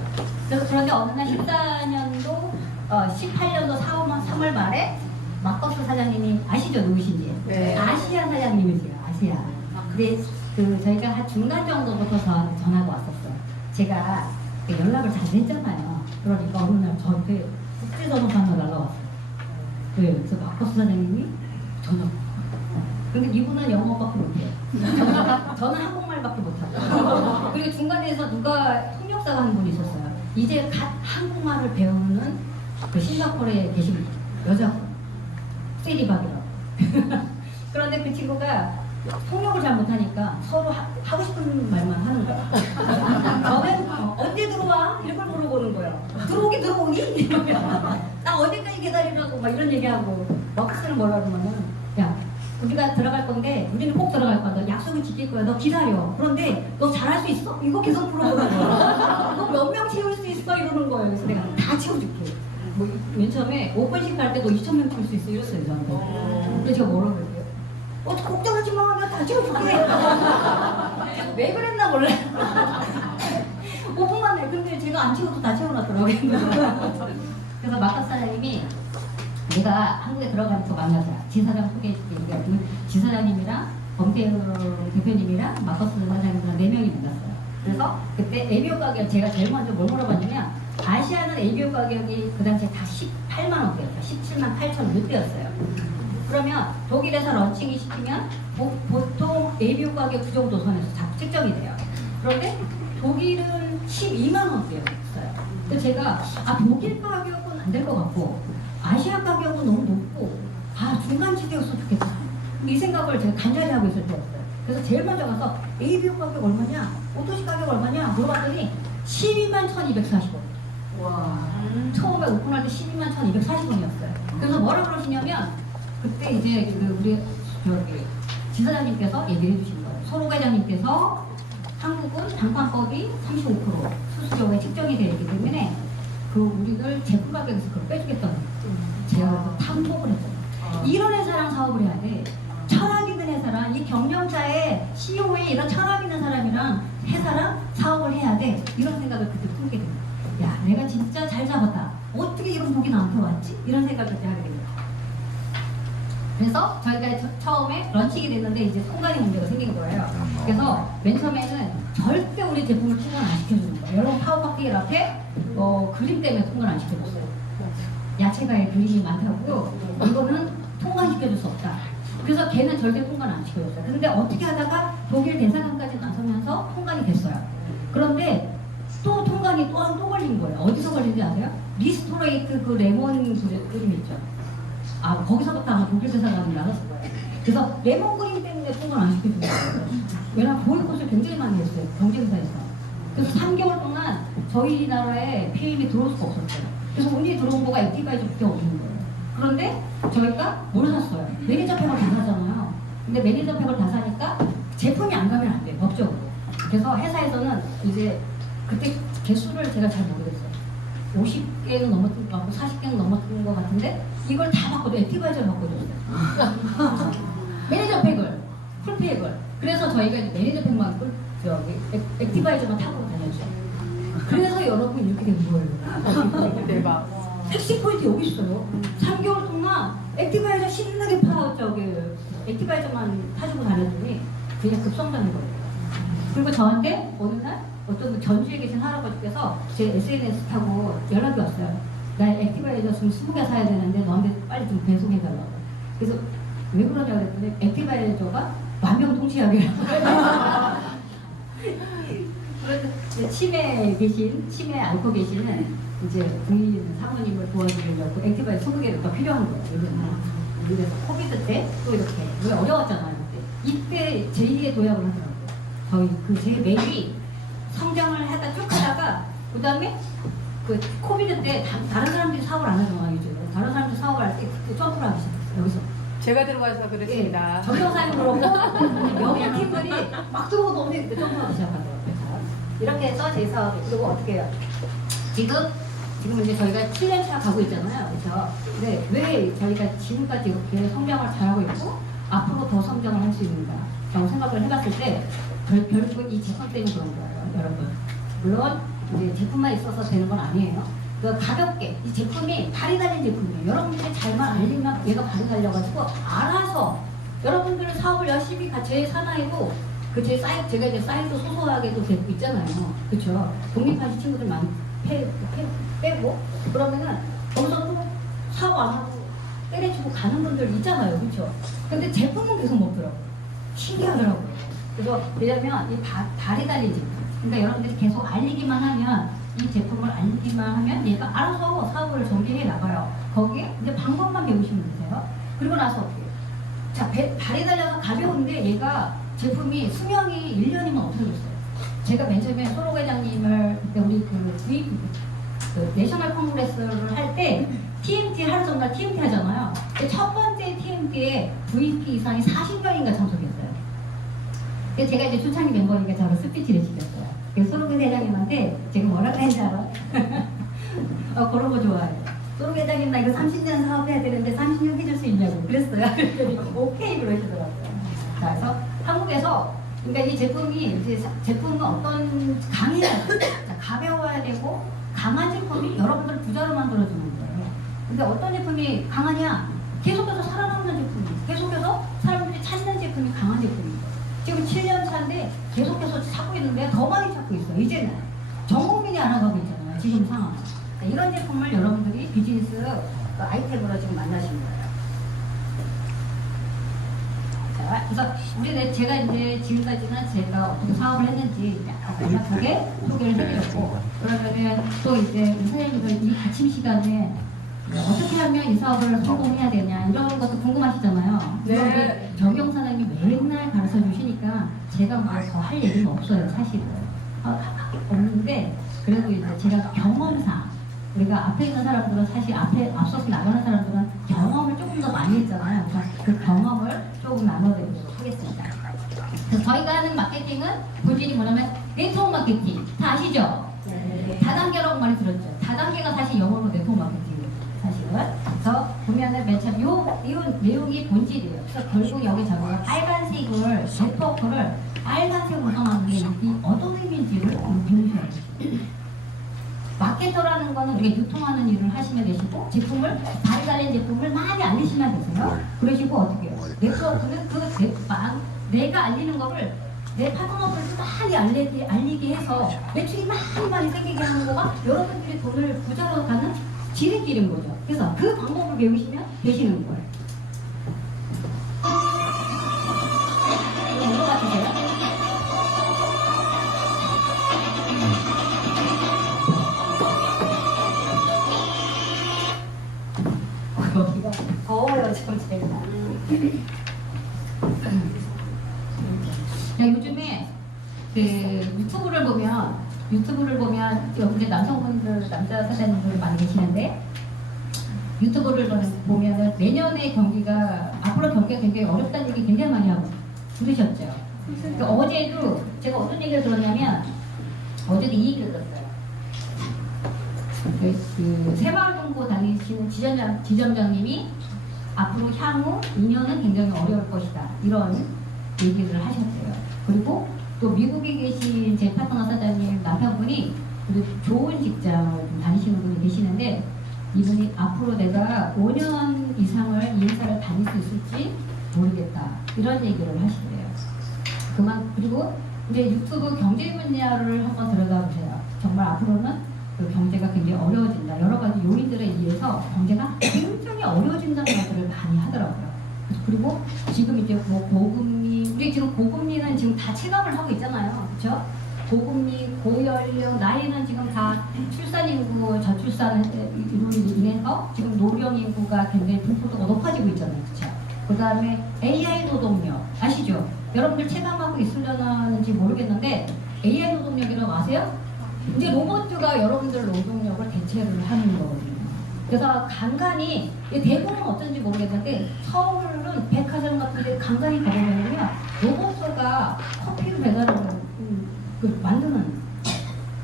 그래서 그런데 어느 날 14년도, 18년도 3월 말에 마커스 사장님이 아시죠? 누구신지? 네. 아시아 사장님이세요. 아시아. 근데 저희가 한 중간 정도부터 저한테 전화가 왔었어요. 제가 연락을 잘 했잖아요. 그러니까 어느 날 저한테 국제전화번호 날라왔어요. 네, 그래서 마커스 사장님이 전화. 근데 이분은 영어밖에 못해요. 저는 한국말밖에 못하고. 그리고 중간에서 누가 통역사가 한 분이 있었어요. 이제 갓 한국말을 배우는 그 싱가포르에 계신 여자분. 세리박이라고. 그런데 그 친구가 통역을 잘 못하니까 서로 하고 싶은 말만 하는 거야. 너는 언제 들어와? 이런 걸 물어보는 거예요. 들어오니? 나 언제까지 기다리라고 막 이런 얘기하고 마크스는 뭐라 그러면은 야 우리가 들어갈 건데 우리는 꼭 들어갈 거야. 너 약속을 지킬 거야. 너 기다려. 그런데 너 잘할 수 있어? 이거 계속 물어보는 거야. 너 몇 명 채울 수 있어? 이러는 거예요. 그래서 내가 다 채워줄게. 맨 처음에 오픈식 갈 때도 2,000명 채울 수 있어 이랬어요 저한테. 근데 제가 뭐라고 그랬어요? 걱정하지 마. 내가 다 채워줄게. 왜 그랬나 몰라. 5분만 해. 근데 제가 안 채워도 다 채워놨더라고요. 그래서 마커스 사장님이 내가 한국에 들어가면서 만나자. 지사장 소개해줄게. 그러니까 지사장님이랑 범태영 대표님이랑 마커스 사장님이랑 4명이 만났어요. 그래서 그때 ABO 가격 제가 제일 먼저 뭘 물어봤냐면 아시아는 ABO 가격이 그 당시에 다 18만 원대였어요. 17만 8천 원 이때였어요. 그러면 독일에서 런칭이 시키면 보통 ABO 가격 그 정도 선에서 책정이 돼요. 그런데 독일은 12만 원대였어요. 그래서 제가 독일 가격은 안 될 것 같고 아시아 가격은 너무 높고 중간지대였으면 좋겠다. 이 생각을 제가 간절히 하고 있을 때였어요. 그래서 제일 먼저 가서 ABO 가격 얼마냐, 오토시 가격 얼마냐 물어봤더니 12만 1,240원. 와. 처음에 오픈할 때 12만 1,240원이었어요. 그래서 뭐라 그러시냐면 그때 이제 우리 지사장님께서 얘기를 해주신 거예요. 소록 회장님께서 한국은 당판법이 35% 수수료가 책정이 되어 있기 때문에 우리들 제품 가격에서 그걸 빼주겠다는 거예요. 제가 탐복을 했잖아요. 이런 회사랑 사업을 해야 돼. 철학 있는 회사랑 이 경영자의 CEO의 이런 철학 있는 사람이랑 회사랑 사업을 해야 돼. 이런 생각을 그때 품게 됩니다. 야, 내가 진짜 잘 잡았다. 어떻게 이런 복이 나한테 왔지? 이런 생각을 그때 하게 됩니다. 그래서 저희가 처음에 런칭이 됐는데 이제 통관이 문제가 생긴 거예요. 그래서 맨 처음에는 절대 우리 제품을 통관 안 시켜주는 거예요. 여러분 파워파티 앞에 그림 때문에 통관 안 시켜줬어요. 야채가에 그림이 많다고 이거는 통관시켜줄 수 없다. 그래서 걔는 절대 통관 안 시켜줬어요. 근데 어떻게 하다가 독일 대사관까지 나서면서 통관이 됐어요. 그런데 또 통관이 또 걸린 거예요. 어디서 걸린지 아세요? 리스토레이트 그 레몬 그림 있죠. 거기서부터 아마 독일 대사관이 나섰을 거예요. 그래서 레몬 그림 때문에 통관 안 시켜준 거예요. 왜냐면 보이콧을 굉장히 많이 했어요. 경쟁사에서. 그래서 3개월 동안 저희 나라에 PM이 들어올 수가 없었어요. 그래서 운이 들어온 거가 액티바이저밖에 없는 거예요. 그런데 저희가 뭘 샀어요? 매니저 팩을 다 사잖아요. 근데 매니저 팩을 다 사니까 제품이 안 가면 안 돼요. 법적으로. 그래서 회사에서는 이제 그때 개수를 제가 잘 모르겠어요. 50개는 넘었던 것 같고 40개는 넘었던 것 같은데 이걸 다 바꿔도 액티바이저를 바꿔줬어요. 매니저 팩을, 풀팩을. 그래서 저희가 이제 매니저 팩만 액티바이저만 타고 다녔죠. 그래서 여러분 이렇게 된 거예요. 대박. 섹시 포인트 여기 있어요. 3개월 동안 액티바이저 신나게 액티바이저만 타주고 다녔더니 그냥 급성장인 거예요. 그리고 저한테 어느 날 어떤 전주에 계신 할아버지께서 제 SNS 타고 연락이 왔어요. 나 액티바이저 지금 20개 사야 되는데 너한테 빨리 좀 배송해달라고. 그래서 왜 그러냐고 그랬더니 액티바이저가 만병통치약이라고. 그래서 치매 앓고 계시는 이제 부인 사모님을 도와주려고 액티바이저 20개를 더 필요한 거예요. 그래서 코비드 때 또 이렇게 우리 어려웠잖아요. 이때 제2의 도약을 하더라고요. 저희 제 메일이 성장을 하다 쭉 하다가 그 다음에 코비드 때 다른 사람들이 사업을 안 하잖아요. 요즘 다른 사람들이 사업을 할 때 그때 점프를 하기 시작했어요. 여기서 제가 들어가서 그랬습니다. 정정사님으로 여기 팀들이 막 들어오고 오는데 그때 점프하기 시작하더라고요. 이렇게 해서 제 사업이 그리고 어떻게 해요? 지금 이제 저희가 7년차 가고 있잖아요. 그렇죠? 근데 왜 저희가 지금까지 이렇게 성장을 잘하고 있고 앞으로 더 성장을 할 수 있는가 라고 생각을 해봤을 때 결국 이 제품 때문에 그런 거예요, 여러분. 물론 이제 제품만 있어서 되는 건 아니에요. 가볍게 이 제품이 발이 달린 제품이에요. 여러분들이 잘만 알리면 얘가 발이 달려가지고 알아서 여러분들 사업을 열심히 제 사나이고 제 사이트 제가 이제 사이트 소소하게도 되고 있잖아요. 그렇죠? 독립하신 친구들 많이 빼고 그러면은 거기서 또 사업 안 하고 때려치고 가는 분들 있잖아요. 그렇죠? 근데 제품은 계속 먹더라고요. 신기하더라고요. 그래서 왜냐면 이 발이 달린 제품. 그러니까 여러분들이 계속 알리기만 하면 이 제품을 알리기만 하면 얘가 알아서 사업을 전개해 나가요. 거기에 이제 방법만 배우시면 되세요. 그리고 나서 어떻게 해요? 자, 발이 달려서 가벼운데 얘가 제품이 수명이 1년이면 없어졌어요. 제가 맨 처음에 소록 회장님을 그때 우리 내셔널 콩그레스를 할 때 TMT 하루 전날 TMT 하잖아요. 첫 번째 TMT에 VP 이상이 40명인가 참석했어요. 그래서 제가 이제 초창기 멤버니까 저를 스피치를 시켰어요. 그래서 소록 회장님한테 제가 뭐라고 했는지 알아? 그런 거 좋아해요. 소록 회장님 나 이거 30년 사업해야 되는데 30년 해줄 수 있냐고 그랬어요. 그랬더니 오케이 그러시더라고요. 자, 그래서 한국에서 그러니까 이 제품이 이제 제품은 어떤 강해야 돼. 가벼워야 되고 강한 제품이 여러분들 부자로 만들어주는 거예요. 근데 어떤 제품이 강하냐? 계속해서 살아남는 제품이, 계속해서 사람들이 찾는 제품이 강한 제품이에요. 지금 7년 차인데 계속해서 찾고 있는데 더 많이 찾고 있어요. 이제는 전 국민이 알아가고 있잖아요. 지금 상황. 이런 제품을 여러분들이 비즈니스 아이템으로 지금 만나시는 거예요. 자, 그래서 제가 이제 지금까지는 제가 어떻게 사업을 했는지 간략하게 소개를 해드렸고, 그러면은 또 이제 우리 사장님들 이 아침 시간에 어떻게 하면 이 사업을 성공해야 되냐 이런 것도 궁금하시잖아요. 네. 정영 사장님이 맨날 가르쳐 주시니까 제가 뭐 더 할 얘기는 없어요, 사실은. 없는데 그래도 이제 제가 경험상 우리가 앞에 있는 사람들은 사실 앞서서 나가는 사람들은 경험을 조금 더 많이 했잖아요. 그래서 그 경험을 조금 나눠드리도록 하겠습니다. 그래서 저희가 하는 마케팅은 본질이 뭐냐면 네트워크 마케팅. 다 아시죠? 네. 다단계라고 많이 들었죠. 다단계가 사실 영어로 네트워크 마케팅이에요. 사실은. 그래서 보면은 맨 처음 요 내용이 본질이에요. 그래서 결국 여기 저희가 빨간색을 네트워크를 빨간색으로 정하는 게 어떤 의미인지를 배우셔야 돼요. 마케터라는 거는 우리가 유통하는 일을 하시면 되시고, 제품을 달달린 제품을 많이 알리시면 되세요. 그러시고 어떻게 해요? 네트워크는 내가 알리는 거를 내 파트너들도 많이 알리게 해서 매출이 많이 생기게 하는 거가 여러분들이 돈을 부자로 가는 지름길인 거죠. 그래서 그 방법을 배우시면 되시는 거예요. 이거 같으세요? 여기가 더워요 지금 제가. 야, 요즘에 그 유튜브를 보면 여기 남성분들 남자 사장님들 많이 계시는데, 유튜브를 보면은 내년에 경기가 앞으로 경기가 굉장히 어렵다는 얘기 굉장히 많이 하고 들으셨죠? 그러니까 어제도 제가 어떤 얘기를 들었냐면, 어제도 이 얘기를 들었어요. 그 새마을동고 다니시는 지점장님이 앞으로 향후 2년은 굉장히 어려울 것이다, 이런 얘기를 하셨대요. 그리고 또 미국에 계신 제 파트너 사장님 남편분이 좋은 직장을 좀 다니시는 분이 계시는데, 이분이 앞으로 내가 5년 이상을 이 회사를 다닐 수 있을지 모르겠다, 이런 얘기를 하시더래요. 그리고 이제 유튜브 경제 분야를 한번 들어가 보세요. 정말 앞으로는 그 경제가 굉장히 어려워진다. 여러 가지 요인들에 의해서 경제가 굉장히 어려워진다는 것들을 많이 하더라고요. 그리고 지금 이제 뭐 고금리, 우리 지금 고금리는 지금 다 체감을 하고 있잖아요. 그렇죠? 고금리, 고연령, 나이는 지금 다 출산인구, 저출산으로 인해서 지금 노령인구가 굉장히 분포도가 높아지고 있잖아요. 그렇죠? 그 다음에 AI 노동력, 아시죠? 여러분들 체감하고 있으려는지 모르겠는데, AI 노동력이라고 아세요? 이제 로봇가 여러분들 노동력을 대체를 하는 거거든요. 그래서 간간히, 대구는 어쩐지 모르겠는데 서울은 백화점 같은 데 간간히 가보면요, 로봇가 커피를 만드는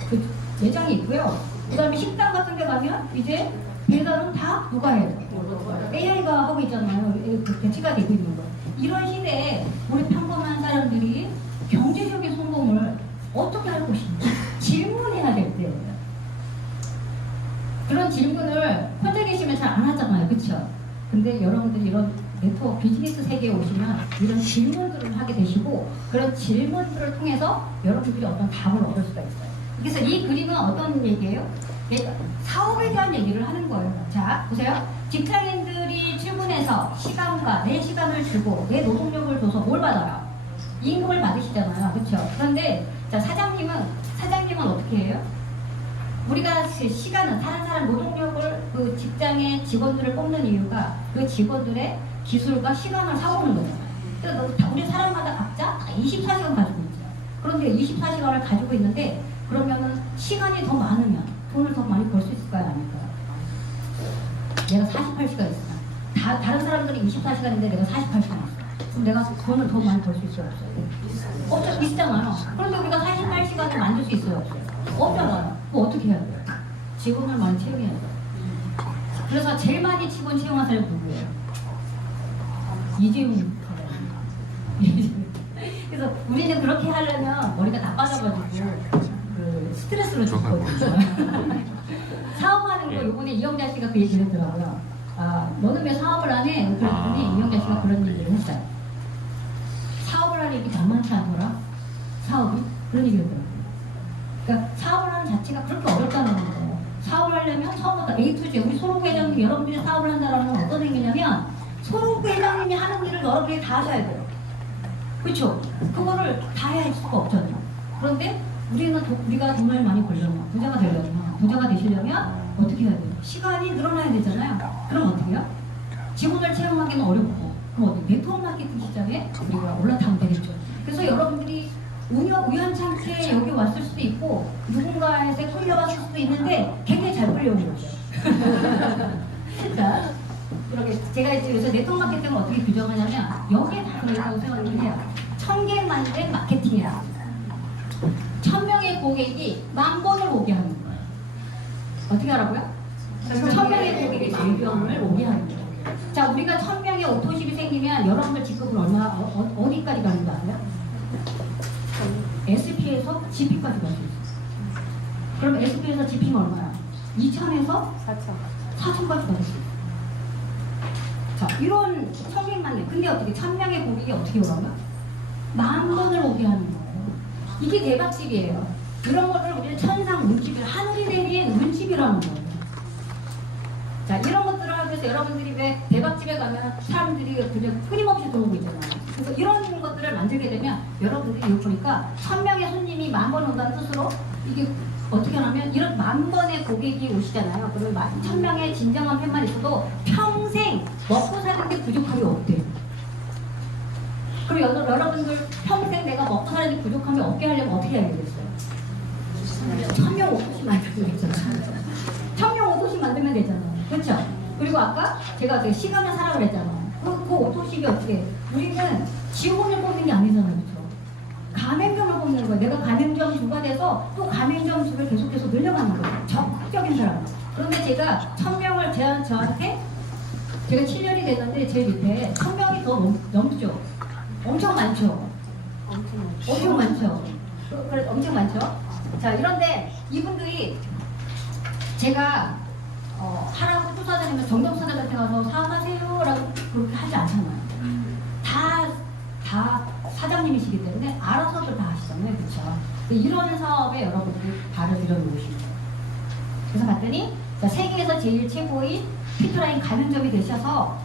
그 매장이 있고요. 그 다음에 식당 같은 데 가면 이제 배달은 다 누가 해요? AI가 하고 있잖아요. 배치가 되고 있는 거. 이런 시대에 우리 평범한 사람들이 경제적인 성공을 어떻게 할 것인지 질문해야 될 때예요. 그런 질문을 혼자 계시면 잘 안 하잖아요. 그렇죠? 근데 여러분들이 이런 네트워크 비즈니스 세계에 오시면 이런 질문들을 하게 되시고, 그런 질문들을 통해서 여러분들이 어떤 답을 얻을 수가 있어요. 그래서 이 그림은 어떤 얘기예요? 사업에 대한 얘기를 하는 거예요. 자, 보세요. 직장인들이 출근해서 시간과 내 시간을 주고 내 노동력을 줘서 뭘 받아요? 임금을 받으시잖아요. 그렇죠? 그런데 자, 사장님은 어떻게 해요? 우리가 시간은 다른 사람 노동력을, 그 직장의 직원들을 뽑는 이유가 그 직원들의 기술과 시간을 사오는 거잖아요. 그래서 우리 사람마다 각자 다 24시간 가지고 있죠. 그런데 24시간을 가지고 있는데, 그러면은 시간이 더 많으면 돈을 더 많이 벌 수 있을까요? 아닐까요? 내가 48시간 있어. 다른 사람들이 24시간인데 내가 48시간 있어. 그럼 내가 돈을 더 많이 벌 수 있어요? 없어요? 어차피 비슷잖아요. 그런데 우리가 48시간을 만들 수 있어요? 없어요? 없잖아요. 그거 어떻게 해야 돼요? 직원을 많이 채용해야 돼요. 그래서 제일 많이 직원 채용한 사람이 누구예요? 이재용. 그래서 우리는 그렇게 하려면 머리가 나빠져가지고 그 스트레스 스트레스로 죽거든요. 사업하는 거 요번에 이영자 씨가 그 얘기를 했더라고요. 아, 너는 왜 사업을 안 해? 그랬더니 이영자 씨가 그런 얘기를 했어요. 사업을 하는 얘기 만만치 않더라. 사업이? 그런 얘기를 했더라고요. 그러니까 사업을 하는 자체가 그렇게 어렵다는 거예요. 사업을 하려면 처음부터 A to Z, 우리 소록 회장님 여러분들이 사업을 한다는 건 어떤 의미냐면 소록 회장님이 하는 일을 여러분들이 다 하셔야 돼요. 그렇죠? 그거를 다 해야 할 수가 없잖아요. 그런데 우리가 돈을 많이 벌려면, 부자가 되시려면 어떻게 해야 돼요? 시간이 늘어나야 되잖아요. 그럼 어떻게 해요? 직원을 채용하기는 어렵고, 그럼 어떻게? 네트워크 마케팅 시장에 우리가 올라타면 되겠죠. 그래서 여러분들이 우연찮게 여기 왔을 수도 있고, 누군가에게 끌려왔을 수도 있는데, 굉장히 잘 끌려온 거죠. 자, 이렇게 제가 이제 요새 네트워크 마케팅을 어떻게 규정하냐면, 여기에 다 들어있다고 생각을 해요. 1000개 만든 마케팅이야. 1000명의 고객이 10,000번을 오게 하는 거예요. 어떻게 하라고요? 1000명의 고객이 10,000명을 오게 하는 거예요. 자, 우리가 1000명의 오토십이 생기면 여러분들 직급은 어디까지 가는 거 아세요? SP에서 GP까지 갈 수 있어요. 그럼 SP에서 GP는 얼마야? 2,000에서 4,000까지 갈 수 있어요. 자, 이런 1000명만 근데 어떻게 1000명의 고객이 어떻게 오라고요? 10,000번을 오게 하는 거예요. 이게 대박집이에요. 이런 거를 우리는 천상 문집이라, 하늘이 내린 문집이라는 거예요. 자, 이런 것들을 하기 위해서 여러분들이 왜 대박집에 가면 사람들이 그냥 끊임없이 들어오고 있잖아요. 그래서 이런 것들을 만들게 되면 여러분들이 이거 보니까 1000명의 손님이 10,000번 온다는 뜻으로 이게 어떻게 하냐면 이런 10,000번의 고객이 오시잖아요. 그러면 1000명의 진정한 팬만 있어도 평생 먹고 사는 게 부족함이 없대요. 그럼 여러분들 평생 내가 먹고 사는 게 부족함이 없게 하려면 어떻게 해야 되겠어요? 1000명 오토시 만들면 되잖아요. 1000명 오토시 만들면 되잖아요. 그렇죠? 그리고 아까 제가 시간을 사라 그랬잖아요. 그 오토시가 어떻게 우리는 직원을 뽑는 게 아니잖아요. 그렇죠? 가맹점을 뽑는 거예요. 내가 가맹점 주가 돼서 또 가맹점 수를 계속해서 늘려가는 거예요. 적극적인 사람. 그런데 제가 1000명을 저한테 제가 7년이 됐는데 제 밑에 1000명이 더 넘죠. 엄청 많죠. 엄청 많죠. 그래, 엄청 많죠. 자, 이런데 이분들이 제가 하라고 쫓아다니면 정정사장한테 가서 사과하세요 라고 그렇게 하지 않잖아요. 다 사장님이시기 때문에 알아서들 다 하시잖아요. 그렇죠? 이런 사업에 여러분들이 발을 들여놓으시는 거예요. 그래서 봤더니 자, 세계에서 제일 최고인 피트라인 가맹점이 되셔서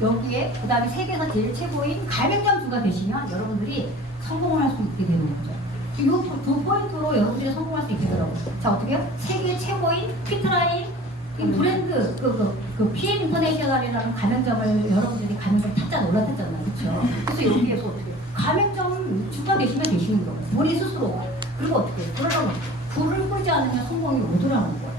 여기에 그 다음에 세계에서 제일 최고인 가맹점 주가 되시면 여러분들이 성공을 할 수 있게 되는 거죠. 이 두 포인트로 여러분들이 성공할 수 있게 되더라고요. 자, 어떻게 해요? 세계 최고인 피트라인 이 브랜드 그 PM 인터내셔널이라는 가맹점을 여러분들이 가맹점 탔잖아요. 올라탔잖아요. 그렇죠? 그래서 여기에서 어떻게 해요? 가맹점 주가 되시면 되시는 거예요. 본인 스스로. 그리고 어떻게 해요? 그러면 불을 끄지 않으면 성공이 오더라는 거예요.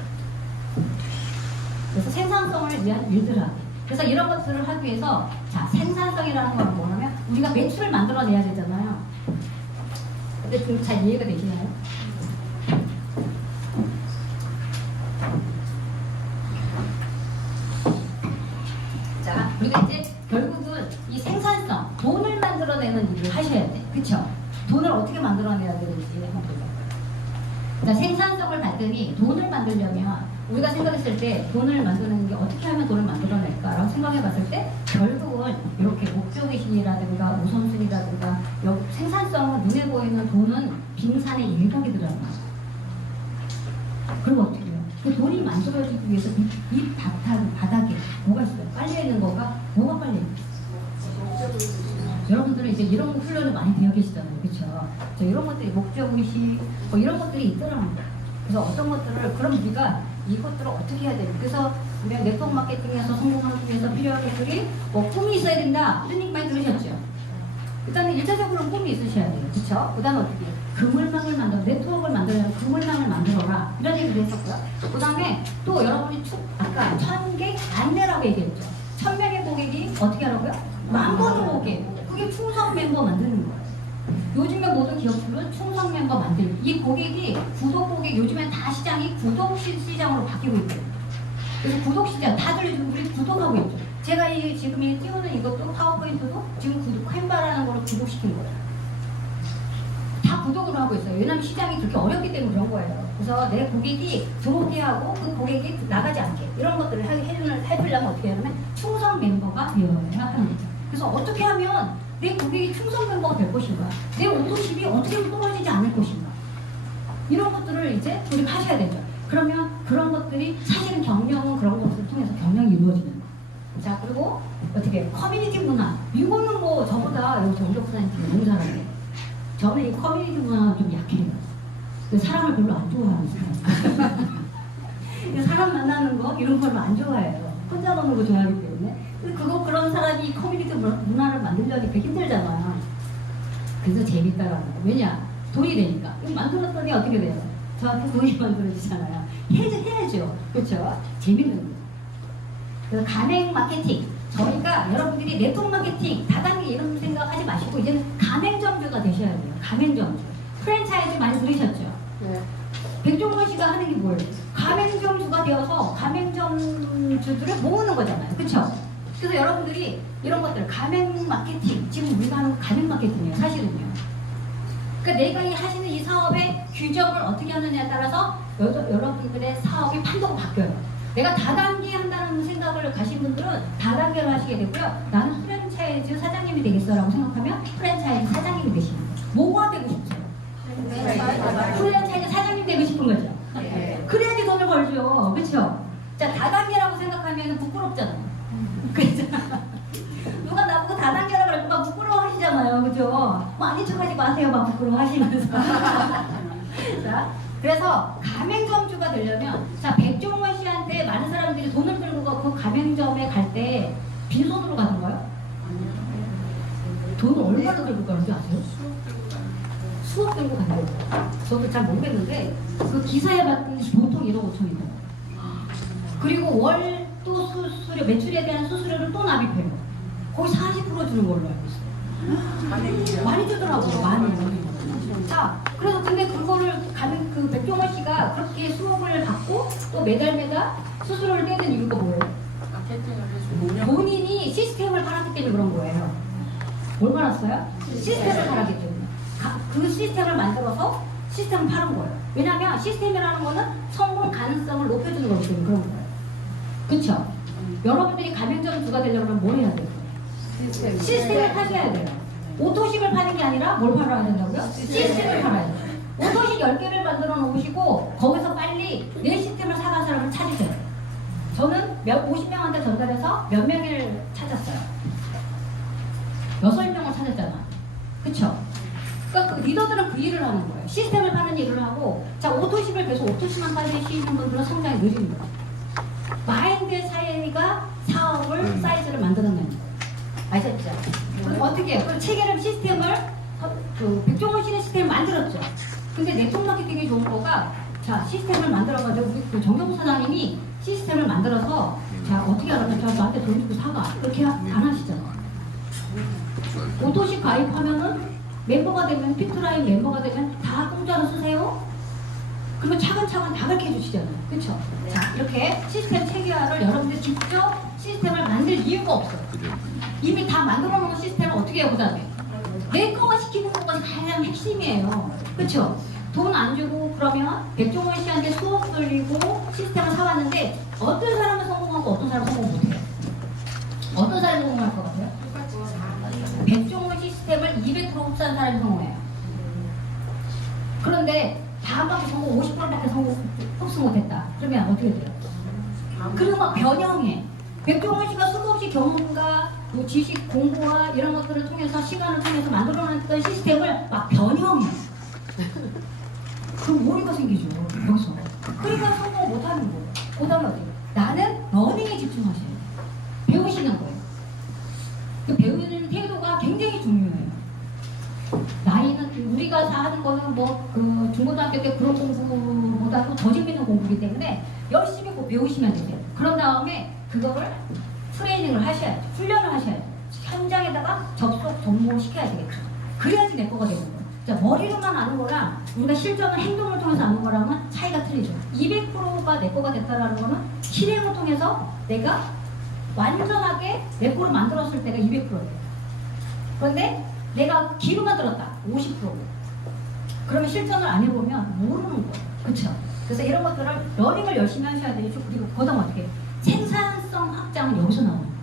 그래서 생산성을 위한 일들하기. 그래서 이런 것들을 하기 위해서 자, 생산성이라는 건 뭐냐면 우리가 매출을 만들어내야 되잖아요. 근데 지금 잘 이해가 되시나요? 자, 우리가 이제 결국은 이 생산성, 돈을 만들어내는 일을 하셔야 돼. 그쵸? 돈을 어떻게 만들어내야 되는지 한번 보자. 자, 생산성을 봤더니 돈을 만들려면 우리가 생각했을 때 돈을 만드는 게 어떻게 하면 돈을 만들어낼까라고 생각해 봤을 때 결국은 이렇게 목표의식이라든가 우선순위라든가 생산성은 눈에 보이는 돈은 빙산의 일각이더라고요. 그럼 어떻게 해요? 그 돈이 만들어지기 위해서 이 바닥에 뭐가 있어요? 깔려있는 거가 뭐가 깔려있어요? 여러분들은 이제 이런 훈련을 많이 되어 계시잖아요. 그렇죠? 이런 것들이 목적의식 뭐 이런 것들이 있더라고요. 그래서 어떤 것들을 그럼 우리가 이것들을 어떻게 해야 돼요? 그래서 우리가 네트워크 마케팅에서 성공하기 위해서 필요한 것들이 뭐 꿈이 있어야 된다 이런 얘기 많이 들으셨죠? 일단은 1차적으로는 꿈이 있으셔야 돼요. 그렇죠? 그 다음에 어떻게 해요? 그물망을 만들어 네트워크를 만들려면 그물망을 만들어라 이런 얘기를 했었고요. 그 다음에 또 여러분이 아까 1000개 안내라고 얘기했죠. 1000명의 고객이 어떻게 하라고요? 10,000번을 오게. 그게 충성 멤버 만드는 거예요. 요즘에 모든 기업들은 충성 멤버 만들고 이 고객이 구독 고객 요즘엔 다 시장이 구독 시장으로 바뀌고 있대요. 그래서 구독 시장 다들 요즘 우리 구독하고 있죠. 제가 지금 띄우는 이것도 파워포인트도 지금 구독 캔바라는 거를 구독시킨 거예요. 다 다 구독을 하고 있어요. 왜냐면 시장이 그렇게 어렵기 때문에 그런 거예요. 그래서 내 고객이 들어오게 하고 그 고객이 나가지 않게 이런 것들을 해주려면 어떻게 하냐면 충성 멤버가 되어야 하는 거죠. 그래서 어떻게 하면 내 고객이 충성 멤버가 될 것인가, 내 오토십이 어떻게 하면 떨어지지 않을 것인가, 이런 것들을 이제 우리가 하셔야 되죠. 그러면 그런 것들이 사실은 경영은 그런 것들을 통해서 경영이 이루어지는 거예요. 자, 그리고 어떻게 커뮤니티 문화, 이거는 뭐 저보다 여기 정적 사장님이 너무 잘하네. 저는 이 커뮤니티 문화가 좀 약해요. 사람을 별로 안 좋아하는 사람. 사람 만나는 거 이런 걸 안 좋아해요. 혼자 노는 거 좋아하기 때문에. 그런 사람이 커뮤니티 문화를 만들려니까 힘들잖아. 그래서 재밌다라는 거. 왜냐? 돈이 되니까. 만들었더니 어떻게 돼요? 저한테 돈이 만들어지잖아요. 해야죠. 그렇죠? 재밌는 거. 그래서 가맹 마케팅. 저희가 여러분들이 네트워크 마케팅, 다단계 이런 생각하지 마시고 이제는 가맹점주가 되셔야 돼요. 가맹점주. 프랜차이즈 많이 들으셨죠? 네. 백종원 씨가 하는 게 뭐예요? 가맹점주가 되어서 가맹점주들을 모으는 거잖아요. 그렇죠? 그래서 여러분들이 이런 것들 가맹 마케팅, 지금 우리가 하는 가맹 마케팅이에요. 사실은요. 그러니까 내가 하시는 이 사업의 규정을 어떻게 하느냐에 따라서 여러분들의 사업이 판도가 바뀌어요. 내가 다단계 한다는 생각을 가신 분들은 다단계로 하시게 되고요. 나는 프랜차이즈 사장님이 되겠어라고 생각하면 프랜차이즈 사장님이 되시는 거죠. 뭐가 되고 싶으세요? 프랜차이즈 사장님 되고 싶은 거죠. 그래야지 돈을 벌죠. 그렇죠? 자, 다단계라고 생각하면 부끄럽잖아요. 그렇죠? 누가 나보고 다단계라고 할까 막 부끄러워하시잖아요. 그죠? 많이 척하지 마세요. 막 부끄러워하시면서. 자, 그래서 가맹점주가 되려면, 자, 백종원 씨한테 많은 사람들이 돈을 들고 그 가맹점에 갈 때 빈손으로 가는가요? 돈을 얼마나 들고 가는지 아세요? 수억 들고 간다고. 저도 잘 모르겠는데 그 기사에 봤더니 보통 1억 5천이다. 그리고 월도 수수료, 매출에 대한 수수료를 또 납입해요. 거의 40% 주는 걸로 알고 있어요. 많이 주더라고요. 많이. 자, 그래서 근데 그거를 가는 그 백종원 씨가 그렇게 수억을 받고 또 매달 수수료를 떼는 이유가 뭐예요? 본인이 시스템을 팔았기 때문에 그런 거예요. 뭘 팔았어요? 시스템을 팔았기 때문에. 그 시스템을 만들어서 시스템을 파는 거예요. 왜냐하면 시스템이라는 거는 성공 가능성을 높여주는 거기 때문에 그런 거예요. 그렇죠? 여러분들이 가맹점주가 되려면 뭘 해야 돼요? 시스템을 파셔야 돼요. 오토십을 파는 게 아니라 뭘 팔아야 된다고요? 시스템을 팔아야 돼요. 오토십 10개를 만들어 놓으시고 거기서 빨리 내 시스템을 사간 사람을 찾으세요. 저는 50명한테 전달해서 몇 명을 찾았어요? 6명을 찾았잖아. 그쵸? 그러니까 그 리더들은 그 일을 하는 거예요. 시스템을 파는 일을 하고, 자, 오토십을 계속 오토십만 파시는 분들은 성장이 느린 거예요. 마인드 차이가 사업을 사이즈를 만들어내는 거예요. 아셨죠? 어떻게 해요? 그 체계름 시스템을 백종원 씨는 시스템을 만들었죠. 근데 네트워크 마케팅이 좋은 거가, 자, 시스템을 만들어가지고 우리 그 정경수 사장님이 시스템을 만들어서, 자, 어떻게 하라면 저 나한테 돈 주고 사가. 그렇게 안 하시잖아. 오토십 가입하면은 멤버가 되면, 피트라인 멤버가 되면 다 공짜로 쓰세요? 그러면 차근차근 다 가르쳐 주시잖아요. 그쵸? 자, 이렇게 시스템 체계화를 여러분들 직접 시스템을 만들 이유가 없어요. 이미 다 만들어 놓은 시스템을 어떻게 해보자면 내 거가 시키는 것이 가장 핵심이에요. 그쵸? 돈 안 주고 그러면 백종원 씨한테 수업 돌리고 시스템을 사왔는데 어떤 사람은 성공하고 어떤 사람은 성공 못해요. 어떤 사람이 성공할 것 같아요? 백종원 시스템을 200% 흡수한 사람이 성공해요. 그런데 반밖에 성공 50%밖에 흡수 못했다. 그러면 어떻게 돼요? 그리고 막 변형해. 백종원 씨가 수없이 경험과 뭐 지식 공부와 이런 것들을 통해서 시간을 통해서 만들어냈던 시스템을 막 변형해. 그럼 오류가 생기죠. 여기서. 그러니까 성공 못하는 거예요. 그 다음에 어떻게? 나는 러닝에 집중하셔야 돼요. 배우시는 거예요. 그 배우는 태도가 굉장히 중요해요. 나이는 우리가 다 하는 거는 뭐 그 중고등학교 때 그런 공부보다도 더 재밌는 공부이기 때문에 열심히 배우시면 돼요. 그런 다음에 그거를 트레이닝을 하셔야죠. 훈련을 하셔야죠. 현장에다가 접목시켜야 되겠죠. 그래야지 내 거가 되는 거예요. 자, 머리로만 아는 거랑 우리가 실전을 행동을 통해서 아는 거랑은 차이가 틀리죠. 200%가 내 거가 됐다라는 거는 실행을 통해서 내가 완전하게 내 거로 만들었을 때가 200%예요. 그런데 내가 기로 만들었다. 50%. 그러면 실전을 안 해보면 모르는 거예요. 그렇죠? 그래서 이런 것들을 러닝을 열심히 하셔야 되죠. 그리고 그다음 어떻게 생산성 확장은 여기서 나오는 거예요.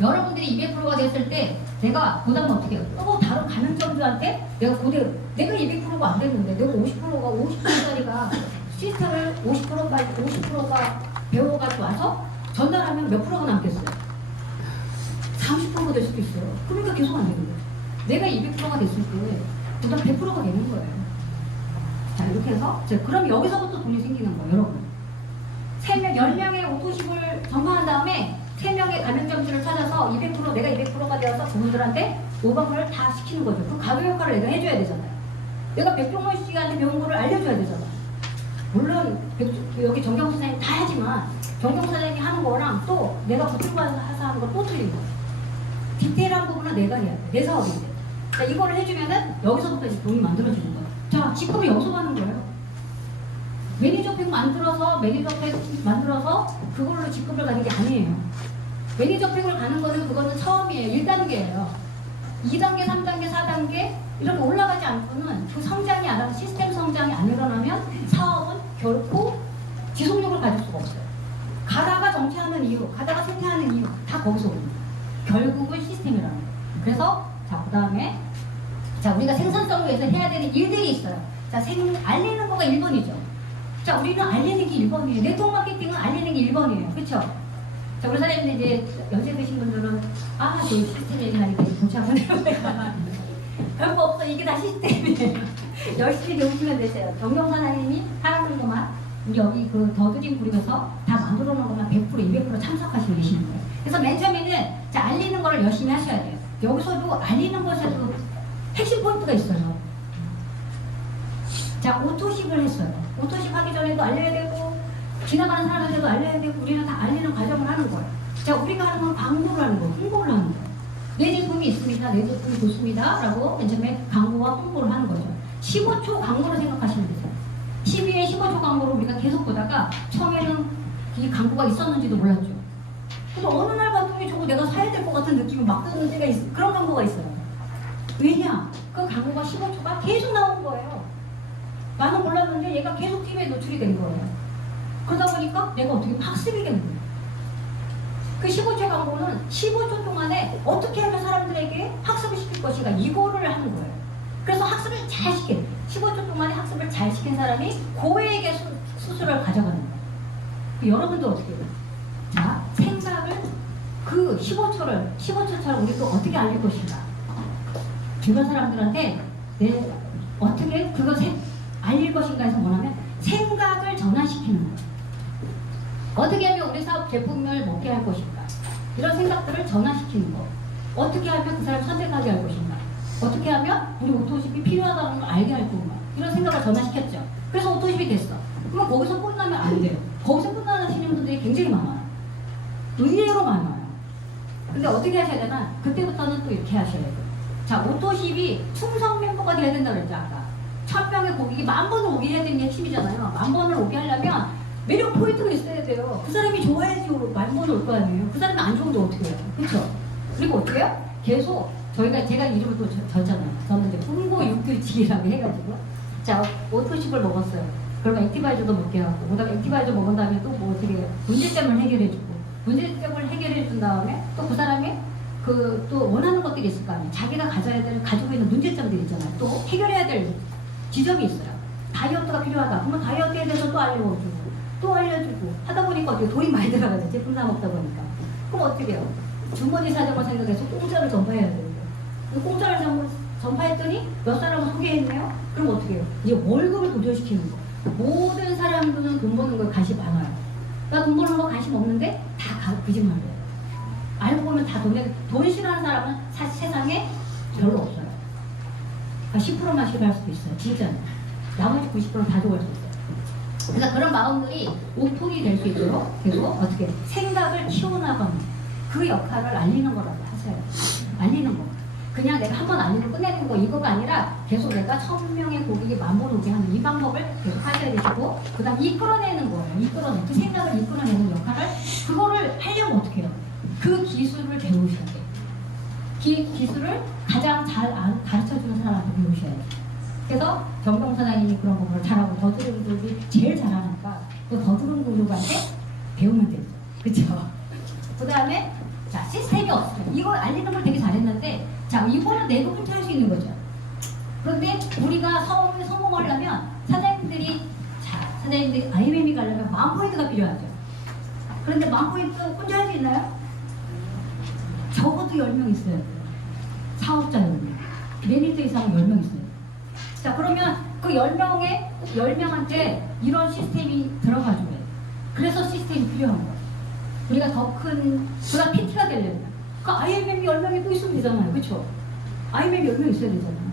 여러분들이 200%가 됐을 때 내가 그다음 어떻게 해요? 또 다른 가맹점들한테 내가 200%가 안 됐는데 내가 50%가 50%짜리가 시스템을 50%가 배워가지고 와서 전달하면 몇 프로가 남겠어요? 30%가 될 수도 있어요. 그러니까 계속 안 되는 거예요. 내가 200%가 됐을 때 그다음 100%가 되는 거예요. 자, 이렇게 해서 그럼 여기서부터 돈이 생기는 거예요, 여러분. 10명의 오토십을 전파한 다음에 3명의 가맹점들을 찾아서 200% 내가 200%가 되어서 그분들한테 모방을 다 시키는 거죠. 그 가교 역할을 내가 해줘야 되잖아요. 내가 백종원 씨한테 배운 거를 알려줘야 되잖아요. 물론 여기 정경 사장님 다 하지만 정경 사장님이 하는 거랑 또 내가 붙들고 가서 하는 거 또 틀린 거예요. 디테일한 부분은 내가 해야 돼. 내 사업인데. 자, 이거를 해주면은 여기서부터 이제 돈이 만들어지는 거예요. 자, 직급을 여기서 가는 거예요. 매니저팩 만들어서 그걸로 직급을 가는 게 아니에요. 매니저팩을 가는 거는 그거는 처음이에요. 1단계예요. 2단계, 3단계, 4단계 이렇게 올라가지 않고는 그 성장이 안 하면 시스템 성장이 안 일어나면 사업은 결코 지속력을 가질 수가 없어요. 가다가 정체하는 이유, 가다가 쇠퇴하는 이유 다 거기서 옵니다. 결국은 시스템이라는 거예요. 그래서 자, 그 다음에 자, 우리가 생산성을 위해서 해야 되는 일들이 있어요. 자, 알리는 거가 1번이죠. 자, 우리는 알리는 게 1번이에요. 네트워크 마케팅은 알리는 게 1번이에요. 그쵸? 자, 우리 사장님들 이제 연세 드신 분들은 저 시스템 얘기하니까 고참을 해보니까 별거 없어. 이게 다 시스템이에요. 열심히 배우시면 되세요. 정경 사장님이 하는 것만 우리 여기 그 더드림 부리면서 다 만들어 놓은 것만 100%, 200% 참석하시고 계시는 거예요. 그래서 맨 처음에는 자, 알리는 거를 열심히 하셔야 돼요. 여기서도 알리는 것에도 핵심 포인트가 있어요. 자, 오토식을 했어요. 오토식 하기 전에도 알려야 되고 지나가는 사람한테도 알려야 되고 우리는 다 알리는 과정을 하는 거예요. 자, 우리가 하는 건 광고를 하는 거예요. 홍보를 하는 거예요. 내 제품이 있습니다. 내 제품이 좋습니다. 라고 맨 처음에 광고와 홍보를 하는 거죠. 15초 광고로 생각하시면 되세요. TV에 15초 광고를 우리가 계속 보다가 처음에는 이 광고가 있었는지도 몰랐죠. 근데 어느 날 봤더니 저거 내가 사야 될 것 같은 느낌이 막 드는 때가 있어요. 그런 광고가 있어요. 왜냐? 그 광고가 15초가 계속 나온 거예요. 나는 몰랐는데 얘가 계속 TV에 노출이 된 거예요. 그러다 보니까 내가 어떻게 학습이 된 거예요. 그 15초 광고는 15초 동안에 어떻게 하면 사람들에게 학습을 시킬 것인가 이거를 하는 거예요. 그래서 학습을 잘 시킨 15초 동안에 학습을 잘 시킨 사람이 고액의 수수료를 가져가는 거예요. 여러분도 어떻게 해요? 자, 생각을 그 15초처럼 우리 또 어떻게 알릴 것인가. 주변 사람들한테 어떻게 그것을 알릴 것인가 해서 뭐냐면 생각을 전환시키는 거예요. 어떻게 하면 우리 사업 제품을 먹게 할 것인가. 이런 생각들을 전환시키는 거. 어떻게 하면 그 사람 선택하게 할 것인가. 어떻게 하면 우리 오토십이 필요하다는 걸 알게 할 건가. 이런 생각을 전환시켰죠. 그래서 오토십이 됐어. 그러면 거기서 끝나면 안 돼요. 거기서 끝나시는 분들이 굉장히 많아요. 의외로 많아요. 근데 어떻게 하셔야 되나? 그때부터는 또 이렇게 하셔야 돼요. 자, 오토십이 충성 멤버가 돼야 된다고 그랬죠, 아까. 1000명의 고객이 10,000번을 오게 해야 되는 게 핵심이잖아요. 10,000번을 오게 하려면 매력 포인트가 있어야 돼요. 그 사람이 좋아야지 10,000번을 올 거 아니에요. 그 사람이 안 좋은데 어떻게 해요? 그렇죠? 그리고 어떻게 해요? 계속 제가 이름을 또 졌잖아요. 저는 이제 홍보 육규칙이라고 해가지고 자, 오토십을 먹었어요. 그러면 액티바이저도 먹게 하고 그다음에 액티바이저 먹은 다음에 또 뭐 어떻게 문제점을 해결해주고 문제점을 해결해준 다음에 또 그 사람이 또 원하는 것들이 있을 거 아니에요. 자기가 가지고 있는 문제점들이 있잖아요. 또 해결해야 될 지점이 있어요. 다이어트가 필요하다. 그러면 다이어트에 대해서 또 알려주고 또 알려주고 하다 보니까 어떻게 돈이 많이 들어가죠. 제품 사 먹다 보니까. 그럼 어떻게 해요? 주머니 사정을 생각해서 공짜를 전파해야 돼요. 공짜를 전파했더니 몇 사람을 소개했네요? 그럼 어떻게 해요? 이제 월급을 도전시키는 거. 모든 사람들은 돈 버는 거에 관심 많아요. 나 돈 버는 거 관심 없는데 다 거짓말이에요. 알고 보면 다 돈 싫어하는 사람은 사실 세상에 별로 없어요. 10%만 싫어할 수도 있어요. 진짜는. 나머지 90%는 다 좋아할 수 있어요. 그래서 그런 마음들이 오픈이 될 수 있도록 계속 어떻게 생각을 키워나가는 그 역할을 알리는 거라고 하세요. 알리는 거. 그냥 내가 한번 알리고 끝내는 거 이거가 아니라 계속 내가 1000명의 고객이 10,000번 오게 하는 이 방법을 계속 하셔야 되시고 그 다음 이끌어내는 거예요. 그 생각을 이끌어내는 역할을 그거를 하려면 어떻게 해요? 그 기술을 배우셔야 돼요. 기술을 가장 잘 가르쳐주는 사람한테 배우셔야 돼요. 그래서 정경 사장님이 그런 부분을 잘하고 더드름 그룹이 제일 잘하니까 그 더드름 그룹한테 배우면 되죠. 그렇죠? 그 다음에 자 시스템이 없으면 이걸 알리는 걸 되게 잘했는데 자 이거는 내가 혼자 할 수 있는 거죠. 그런데 우리가 사업을 성공하려면 사장님들이 IMM이 가려면 10,000포인트가 필요하죠. 그런데 10,000포인트 혼자 할 수 있나요? 적어도 10명 있어야 돼요. 사업자 10명. 매니저 이상 10명 있어요. 자, 그러면 그 10명한테 이런 시스템이 들어가줘야 돼요. 그래서 시스템이 필요한 거예요. 우리가 더 큰, 그가 PT가 되려면. 그 IMM이 10명이 또 있으면 되잖아요. 그쵸? IMM이 10명 있어야 되잖아요.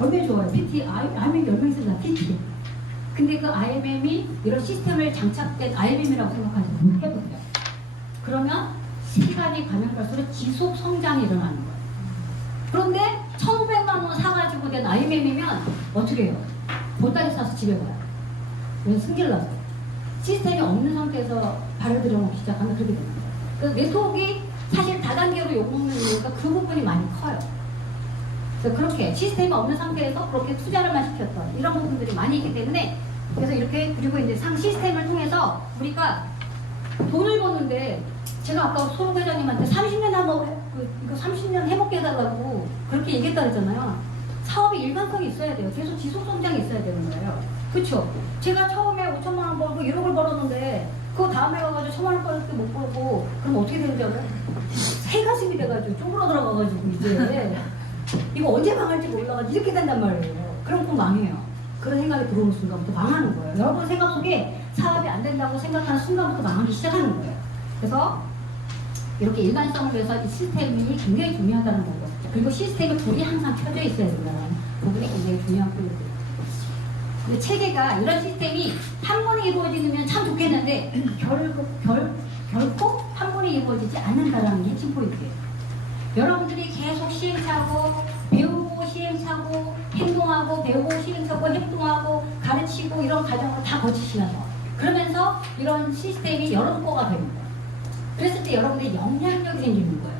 얼마나 좋아요. IMM이 10명 있어야 되잖아요. PT. 근데 그 IMM이 이런 시스템을 장착된 IMM이라고 생각하시면 해보세요. 그러면 시간이 가면 갈수록 지속 성장이 일어나는 거예요. 그런데 1,500만 원 사가지고 된 IMM이면 어떻게 해요? 보따리 싸서 집에 가요. 왜 승질 나서. 시스템이 없는 상태에서 발을 들여놓기 시작하면 그렇게 됩니다. 그 네트워크가 사실 다단계로 욕먹는 이유가 그 부분이 많이 커요. 그래서 그렇게 시스템이 없는 상태에서 그렇게 투자를만 시켰던 이런 부분들이 많이 있기 때문에 그래서 이렇게 그리고 이제 상 시스템을 통해서 우리가 돈을 버는데 제가 아까 소록 회장님한테 30년 한번 이거 30년 해먹게 해달라고 그렇게 얘기했다 그랬잖아요. 사업이 일관성이 있어야 돼요. 계속 지속 성장이 있어야 되는 거예요. 그렇죠? 제가 처음에 5천만 원 벌고 1억을 벌었는데 그 다음에 가가지고 1,000만 원 벌을 때 못 벌고 그럼 어떻게 되는지 알아요? 새 가슴이 돼가지고 쪼그러 들어가가지고 이제 이거 언제 망할지 몰라가지고 이렇게 된단 말이에요. 그럼 꼭 망해요. 그런 생각이 들어오는 순간부터 망하는 거예요. 여러분 생각 속에 사업이 안 된다고 생각하는 순간부터 망하기 시작하는 거예요. 그래서 이렇게 일관성을 위해서 이 시스템이 굉장히 중요하다는 거고 그리고 시스템에 불이 항상 켜져 있어야 된다는 부분이 굉장히 중요한 포인트예요. 근데 체계가 이런 시스템이 한 번에 이루어지면 참 좋겠는데 결코 한 번에 이루어지지 않는다는 게 핵심 포인트예요. 여러분들이 계속 시행착오, 배우고 시행착오, 행동하고 배우고 시행착오, 행동하고 가르치고 이런 과정을 다 거치시면서 그러면서 이런 시스템이 여러 거가 됩니다. 그랬을 때 여러분들이 영향력이 생기는 거예요.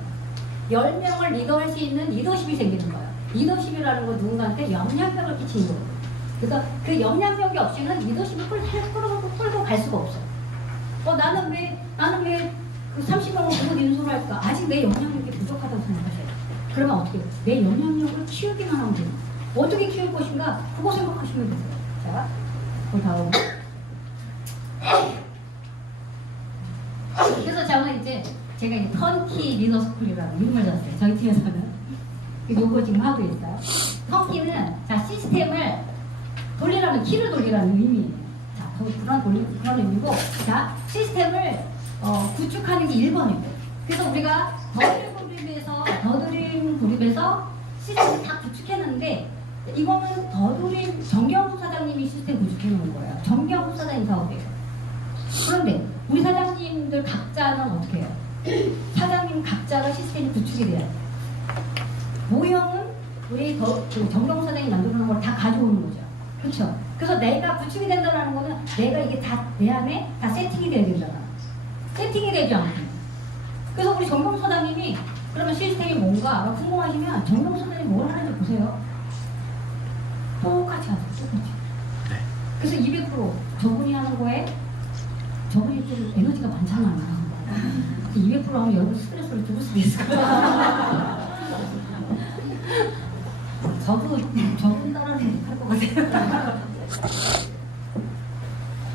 10명을 리더할 수 있는 리더십이 생기는 거예요. 리더십이라는 건 누군가한테 영향력을 끼치는 거예요. 그래서 그 영향력이 없이는 리더십을 끌고 갈 수가 없어요. 나는 왜 그 30명을 누구 인수를 할까? 아직 내 영향력이 부족하다고 생각하세요. 그러면 어떻게 해요? 내 영향력을 키우기만 하면 돼요. 어떻게 키울 것인가? 그거 생각하시면 되세요. 자, 그 다음. 그래서 저는 이제 제가 이제 턴키 리더 스쿨이라고 이름을 줬어요. 저희 팀에서는. 요거 지금 하고 있어요. 턴키는 자 시스템을 돌리라면 키를 돌리라는 의미예요. 자, 그런 의미고, 자 시스템을 구축하는 게 1번이고, 그래서 우리가 더드림 그룹에서 시스템을 다 구축했는데 이거는 더드림 정경수 사장님이 시스템 구축해 놓은 거예요. 정경수 사장님 사업이에요. 그런데 우리 사장님들 각자는 어떻게 해요? 사장님 각자가 시스템이 구축이 돼야 돼요. 모형은 우리 정경수 사장님이 만들어놓은 걸 다 가져오는 거죠. 그렇죠? 그래서 내가 구축이 된다는 거는 내가 이게 다 내 안에 다 세팅이 돼야 된다. 세팅이 되지 않아요. 그래서 우리 정경수 사장님이 그러면 시스템이 뭔가 궁금하시면 정경수 사장님이 뭘 하는지 보세요. 똑같이 하세요. 똑같이. 그래서 200% 저분이 하는 거에 저분이 좀 에너지가 많잖아요. 200% 하면 여러분 스트레스를 줄일 수 있을 거예요. 저분 따라는 못할 것 같아요.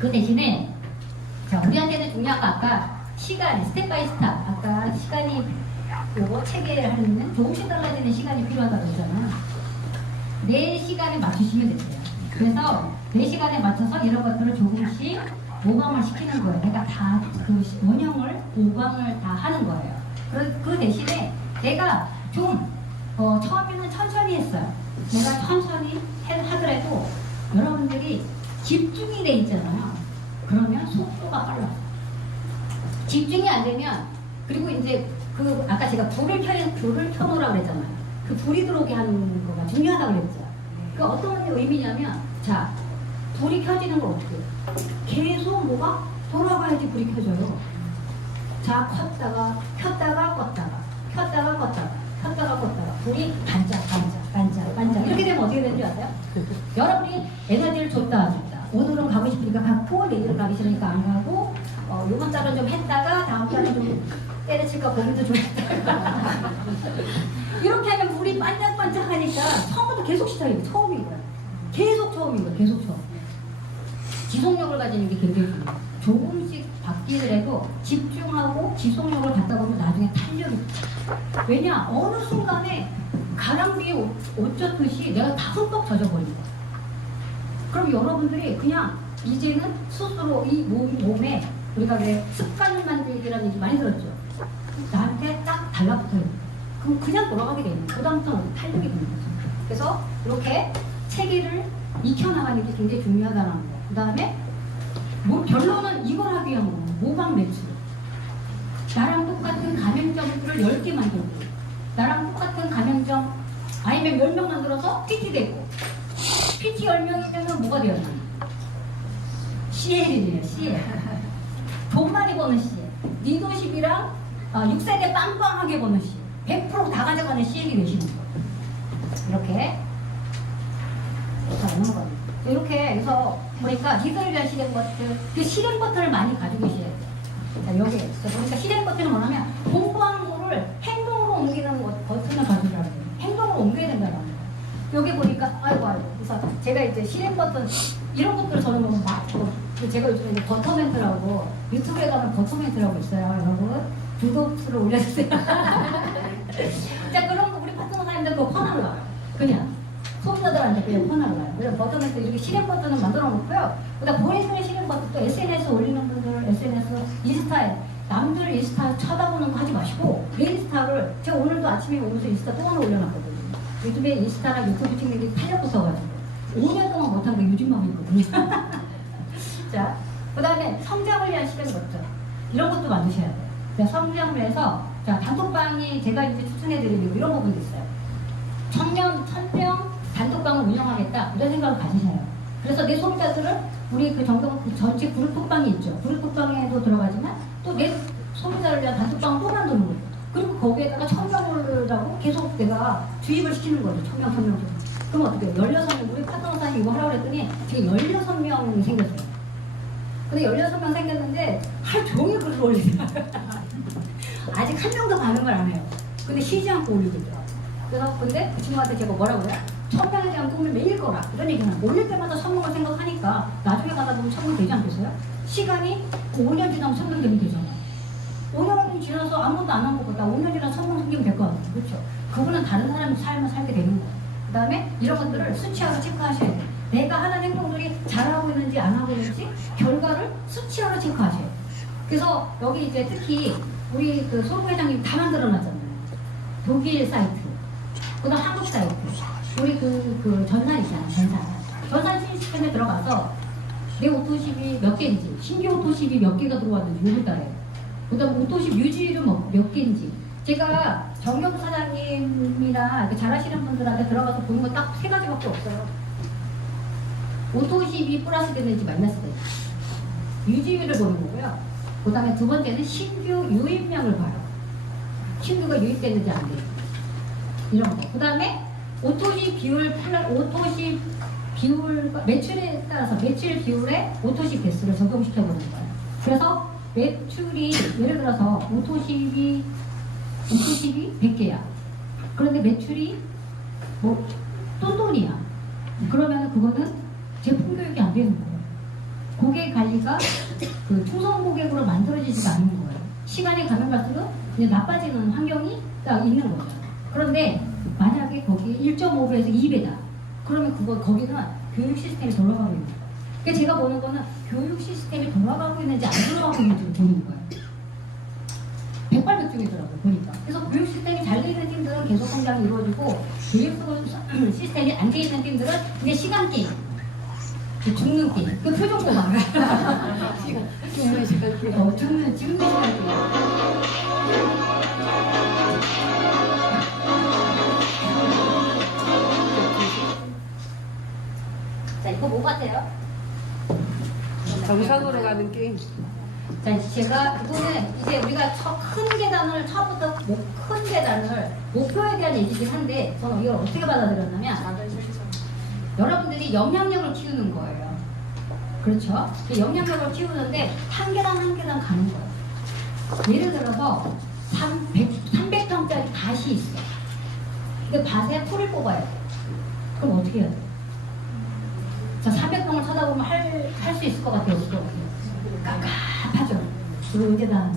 그 대신에 자, 우리한테는 중요한 거 아까 시간, 스텝 바이 스텝 아까 시간이 요거 체계하는 조금씩 달라야 되는 시간이 필요하다고 했잖아요. 내 시간에 맞추시면 되세요. 그래서 내 시간에 맞춰서 이런 것들을 조금씩 모방을 시키는 거예요. 그러니까 다 그 원형을 모방을 다 하는 거예요. 그 대신에 내가 좀 처음에는 천천히 했어요. 내가 천천히 하더라도 여러분들이 집중이 돼 있잖아요. 그러면 속도가 빨라요. 집중이 안 되면 그리고 이제 그 아까 제가 불을 켜놓으라고 그랬잖아요. 그 불이 들어오게 하는 거가 중요하다고 그랬죠. 그 어떤 의미냐면 자 불이 켜지는 거 어떻게 해요? 계속 뭐가 돌아가야지 불이 켜져요. 자 켰다가 껐다가 불이 반짝 반짝. 이렇게 되면 어떻게 되는 줄 아세요? 여러분이 에너지를 줬다. 오늘은 가고 싶으니까 갔고, 내일은 가기 싫으니까 안 가고, 요번 달은 좀 했다가, 다음 달은 좀 때려칠까 고민도 좀 했다가. 이렇게 하면 물이 반짝반짝하니까 처음부터 계속 시작이에요. 처음인 거야. 계속 처음인 거야. 계속 처음. 지속력을 가지는 게 굉장히 중요해요. 조금씩 바뀌더라도 집중하고 지속력을 갖다 보면 나중에 탄력이 있어요. 왜냐? 어느 순간에 가랑비에 옷 젖듯이 내가 다 흠뻑 젖어버린 거야. 그럼 여러분들이 그냥 이제는 스스로 이 몸에 우리가 왜 습관 만들기라는 얘기 많이 들었죠? 나한테 딱 달라붙어요. 그럼 그냥 돌아가게 되는 거예요. 부담스러운 탄력이 되는 거죠. 그래서 이렇게 체계를 익혀나가는 게 굉장히 중요하다는 거예요. 그 다음에 결론은 이걸 하기 위한 거예요. 모방 매출. 나랑 똑같은 가맹점들을 10개 만들고, 나랑 똑같은 가맹점 아니면 10명 만들어서 PT 되고, PT 10명이면 뭐가 되었나? CL이 돼요. CL. 돈 많이 버는 CL. 리더십이랑 6세대 빵빵하게 버는 CL. 100%다 가져가는 CL이 되시는 거예요. 이렇게. 자, 넘어갑니다. 이렇게 해서 보니까 리더를 위한 실행 버튼, 그 실행 버튼을 많이 가지고 계셔야 돼요. 자, 여기에 보니까 실행 버튼은 뭐냐면 공부한 거를 행동으로 옮기는 버튼을 가지고 해요. 행동으로 옮겨야 된다는 거예요. 여기 보니까 아이고. 그래서 제가 이제 실행 버튼 이런 것들을 저는 보면 막 제가 요즘에 이제 버터멘트라고 유튜브에 가면 버터멘트라고 있어요. 여러분 구독수를 올려주세요. 자, 그런 거 우리 파트너 사람들 그거 퍼나로 와요. 그냥 소비자들한테 그냥 퍼나로 와요. 그래서 버터멘트 이렇게 실행 버튼을 만들어 놓고요. 그다음 본인들의 실행 버튼 또 SNS 올리는 분들 SNS 인스타에 남들 인스타 쳐다보는 거 하지 마시고 내 인스타를 제가 오늘도 아침에 오면서 인스타 또 하나 올려놨거든요. 요즘에 인스타나 유튜브 찍는 게 탄력 붙어가지고 5년 동안 못한 게 요즘만 있거든요. 자, 그 다음에 성장을 위한 실행 버튼 이런 것도 만드셔야 돼요. 자, 성장을 해서 자, 단톡방이 제가 이제 추천해드리는 이런 부분도 있어요. 1000명 단톡방을 운영하겠다 이런 생각을 가지셔요. 그래서 내 소비자들은 우리 그 정동 그 전체 그룹톡방이 있죠. 그룹톡방에도 들어가지만 또 내 소비자를 위한 단톡방을 또 만드는 거예요. 그리고 거기에다가 1000명을 계속 내가 주입을 시키는 거죠. 1000명. 그럼 어떻게 해요? 16명, 우리 파트너사님 이거 하라고 그랬더니 지금 16명이 생겼어요. 근데 16명 생겼는데 하루 종일 글을 올리더라고요. 아직 한 명도 반응을 안 해요. 근데 쉬지 않고 올리고 있더라고요. 그래서 근데 그 친구한테 제가 뭐라고 해요? 1000명에 대한 꿈을 매일 거라. 이런 얘기는 올릴 때마다 1000명을 생각하니까 나중에 가다 보면 1000명 되지 않겠어요? 시간이 5년 지나면 1000명 되면 되잖아요. 5년이 지나서 아무것도 안 한 것보다 5년 지나서 1000명 생기면 될 것 같아요. 그렇죠? 그분은 다른 사람의 삶을 살게 되는 거예요. 그 다음에 이런 것들을 수치화로 체크하셔야 돼요. 내가 하는 행동들이 잘하고 있는지 안 하고 있는지 결과를 수치화로 체크하셔야 돼요. 그래서 여기 이제 특히 우리 그 소부 회장님 다 만들어놨잖아요. 독일 사이트, 그 다음 한국 사이트, 우리 그 전산 있잖아요. 전산 시스템에 들어가서 내 오토십이 몇 개인지, 신규 오토십이 몇 개가 들어왔는지 요걸 따라요. 그 다음 오토십 유지율은 몇 개인지. 제가 정경 사장님이나 잘하시는 분들한테 들어가서 보는 거 딱 3가지밖에 없어요. 오토십이 플러스 됐는지 마이너스 됐는지. 유지율을 보는 거고요. 그 다음에 두 번째는 신규 유입량을 봐요. 신규가 유입됐는지 안 돼요. 이런 거. 그 다음에 오토십 비율, 매출에 따라서 매출 비율에 오토십 개수를 적용시켜 보는 거예요. 그래서 매출이 예를 들어서 오토십이 100개야. 그런데 매출이 뭐 똔똔이야. 그러면 그거는 제품 교육이 안 되는 거예요. 고객 관리가 그 충성 고객으로 만들어지지가 않는 거예요. 시간이 가면 갈수록 이제 나빠지는 환경이 딱 있는 거죠. 그런데 만약에 거기에 1.5배에서 2배다. 그러면 거기는 교육 시스템이 돌아가고 있는 거예요. 그러니까 제가 보는 거는 교육 시스템이 돌아가고 있는지 안 돌아가고 있는지를 보는 거예요. 백발백중이더라고요, 보니까. 그래서 교육 시스템이 잘 되어 있는 팀들은 계속 성장이 이루어지고 교육 시스템이 안 되어 있는 팀들은 이제 시간 게임, 죽는 게임, 그 표정 보면 죽는 시간 게임. 죽는 시간 게임. 자, 이거 뭐 같아요? 정상으로 가는 게임. 자, 제가 그거는 이제 우리가 큰 계단을 처음부터 큰 계단을 목표에 대한 얘기긴 한데 저는 이걸 어떻게 받아들였냐면 여러분들이 영향력을 키우는 거예요. 그렇죠? 영향력을 키우는데 한 계단 한 계단 가는 거예요. 예를 들어서 300평짜리 밭이 있어. 근데 밭에 풀을 뽑아야 돼. 그럼 어떻게 해야 돼? 자, 400평을 쳐다보면 할 수 있을 것 같아요? 없을 것 같아요? 깝깝하죠? 그거 언제 다 하나?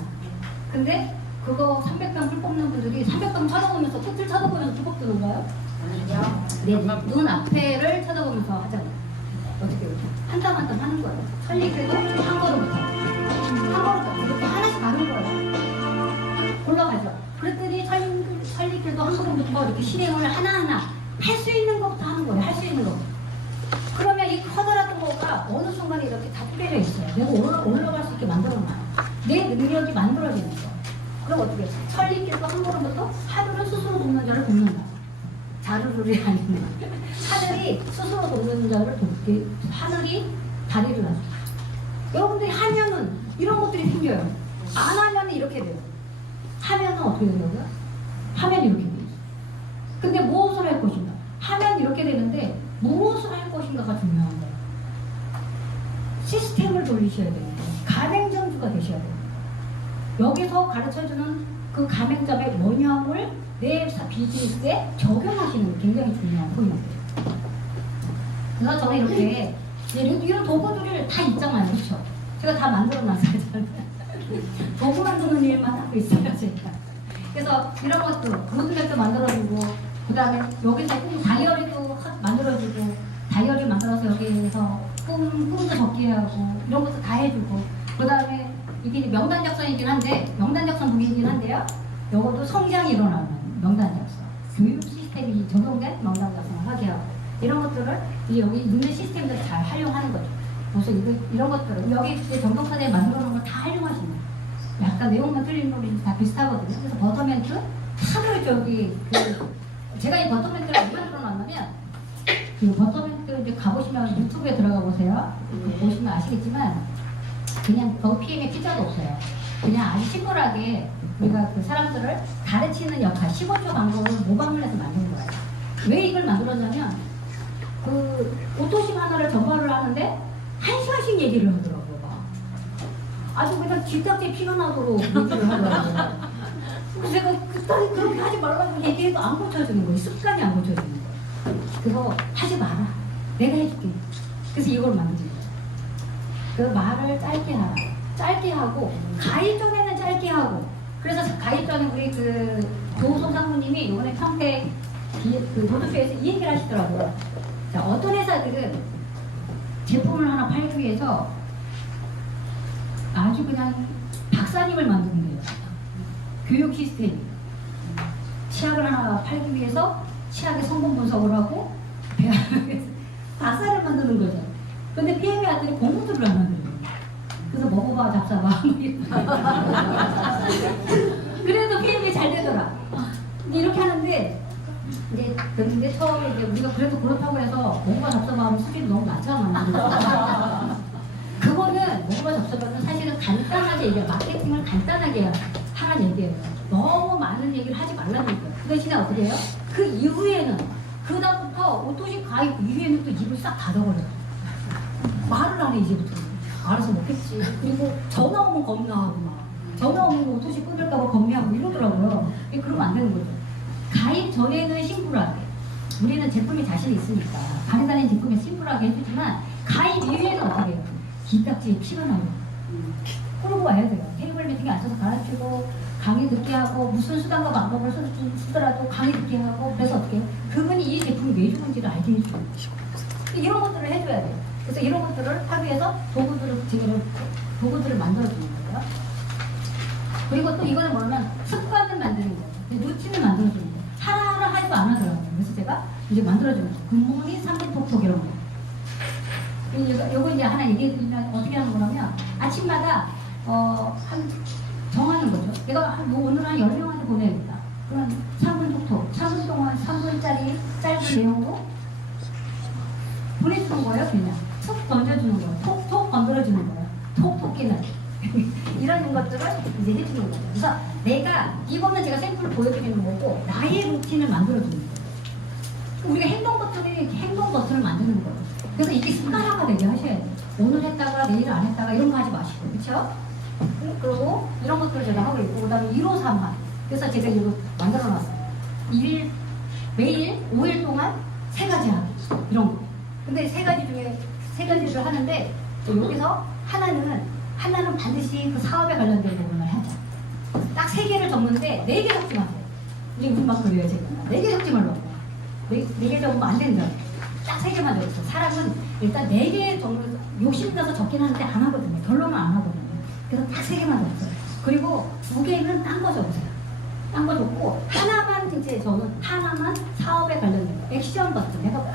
근데 그거 300평 풀 뽑는 분들이 300평 쳐다보면서 끝을 쳐다보면서 풀 뽑는 건가요? 아니요. 네, 눈 앞에를 쳐다보면서 하잖아요. 어떻게 해요? 한 땀 한 땀 하는 거예요. 설리길도 한 걸음부터. 한 걸음부터. 이렇게 하나씩 가는 거예요. 올라가죠. 그랬더니 설리길도 한 걸음부터 이렇게 실행을 하나하나 할 수 있는 것부터 하는 거예요. 할 수 있는 거. 그러면 이 커다란 거가 어느 순간에 이렇게 다 뿌려져 있어요. 내가 올라갈 수 있게 만들어놔요. 내 능력이 만들어지는 거. 그럼 어떻게 해? 설리길도 한 걸음부터 하늘을 스스로 돕는 자를 돕는다. 자루를 아니면 하늘이 스스로 돕는 자를 돕게 하늘이 다리를 놔줘. 여러분들이 하면은 이런 것들이 생겨요. 안 하면은 이렇게 돼요. 하면은 어떻게 되냐고요? 하면 이렇게 돼요. 근데 무엇을 할 것인가? 하면 이렇게 되는데 무엇을 할 것인가가 중요한 거예요. 시스템을 돌리셔야 돼요. 가맹점주가 되셔야 돼요. 여기서 가르쳐주는 그 가맹점의 원형을 내 비즈니스에 적용하시는 게 굉장히 중요한 포인트예요. 그래서 저는 이렇게 이런 도구들을 다 있잖아요. 그렇죠? 제가 다 만들어놨어요. 도구 만드는 일만 하고 있어요. 제가. 그래서 이런 것도 로드맵도 만들어주고 그 다음에 여기서 다이어리도 만들어주고 다이어리 만들어서 여기에서 꿈도 적게 하고 이런 것도 다 해주고 그 다음에 이게 명단 작성이긴 한데 명단 작성 동이긴 한데요. 요것도 성장이 일어나는 명단 작성 교육 시스템이 적용된 명단 작성을 하게 하고 이런 것들을 여기 있는 시스템들을 잘 활용하는 거죠. 그래서 이런 것들을 여기 정동선에 만들어 놓은 걸 다 활용하시는 거예요. 약간 내용만 틀린 거는 다 비슷하거든요. 그래서 버터멘트 탑을 제가 이 버터멘트를 왜 만들어 놨냐면 그 버터멘트 이제 가보시면 유튜브에 들어가 보세요. 보시면 아시겠지만 그냥 PM의 피자도 없어요. 그냥 아주 심플하게 우리가 그 사람들을 가르치는 역할 15초 방법을 모방을 해서 만든 거예요. 왜 이걸 만들었냐면 그 오토십 하나를 전파를 하는데 1시간씩 얘기를 하더라고요. 아주 그냥 쥐딱지 피가 나도록 얘기를 하더라고요. 그래서 제가 그렇게 하지 말라고 얘기해도 안 고쳐주는 거예요. 습관이 안 고쳐주는 거예요. 그래서 하지 마라. 내가 해줄게. 그래서 이걸 만든 거예요. 그 말을 짧게 하라. 짧게 하고 가입 전에는 짧게 하고 그래서 가입 전에 우리 그 조호선 상무님이 이번에 평택 그 노드쇼에서 이 얘기를 하시더라고요. 자, 어떤 회사들은 제품을 하나 팔기 위해서 아주 그냥 박사님을 만드는 거예요. 교육 시스템. 치약을 하나 팔기 위해서 치약의 성분 분석을 하고 박사를 만드는 거죠. 근데 PM이 왔더니 공부들을 안 만들어요. 그래서 먹어봐 잡사봐. 그래도 PM이 잘 되더라. 이렇게 하는데 근데 처음에 이제 우리가 그래도 그렇다고 해서 먹어봐 잡사봐 하면 수준이 너무 낮잖아. 그거는 먹어봐 잡사봐는 사실은 간단하게 얘기해요. 마케팅을 간단하게 하라는 얘기예요. 너무 많은 얘기를 하지 말라는 얘기예요. 그 대신에 어떻게 해요? 그 이후에는 그 다음부터 오토식 가입 이후에는 또 입을 싹 닫아버려요. 말을 안 해 이제부터. 알아서 먹겠지. 그리고 전화 오면 겁나하고 막 전화 오면 오토식 끊을까봐 겁내하고 이러더라고요. 그러면 안 되는 거죠. 가입 전에는 심플하게 우리는 제품이 자신이 있으니까 가리다니는 제품에 심플하게 해주지만 가입 이후에는 어떻게 해요? 기딱지에 피가 나요. 끌고 와야 돼요. 테이블 미팅에 앉아서 가르치고 강의 듣게 하고 무슨 수단과 방법을 쓰더라도 강의 듣게 하고 그래서 어떻게 해요? 그분이 이 제품이 왜 좋은지를 알게 해줘요. 이런 것들을 해줘야 돼요. 그래서 이런 것들을 하기 위해서 도구들을 만들어주는 거예요. 그리고 또 이거는 뭐냐면 습관을 만드는 거예요. 루틴을 만들어주는 거예요. 하나하나 하지도 안 하더라고요. 그래서 제가 이제 만들어주는 거예요. 굿모닝 3분 톡톡 이런 거. 요거 이제 하나 얘기해드리면 어떻게 하는 거냐면 아침마다 정하는 거죠. 내가 오늘 한 10명한테 보내야겠다. 그럼 3분 톡톡. 3분 동안 3분짜리 짧은 내용으로 보내주는 거예요. 그냥 툭 던져주는 거예요. 톡톡 건드려주는 거예요. 톡톡 끼는. 이런 것들을 이제 해주는 거죠. 그래서 내가 이거는 제가 샘플을 보여드리는 거고 나의 루틴을 만들어주는 거예요. 우리가 행동 버튼을 만드는 거예요. 그래서 이게 습관화가 되게 하셔야 돼요. 오늘 했다가 내일 안 했다가 이런 거 하지 마시고, 그렇죠? 그리고 이런 것들을 제가 하고 있고, 그다음에 153화. 그래서 제가 이거 만들어놨어요. 매일 5일 동안 3가지 하기 이런 거. 근데 3가지 중에 3가지를 하는데 여기서 하나는 반드시 그 사업에 관련된 부분을 하자. 딱 3개를 적는데 4개 적지 마세요. 이게 무슨 막 그래요 제가. 4개 적지 말라고. 4개 적으면 안 된다. 딱 3개만 적었어. 사람은 일단 4개 정도 욕심나서 적긴 하는데 안 하거든요. 결론은 안 하거든요. 그래서 딱 3개만 적었어요. 그리고 2개는 딴 거 적으세요. 딴 거 적고 하나만 이제 저는 하나만 사업에 관련된 거. 액션 버튼. 내가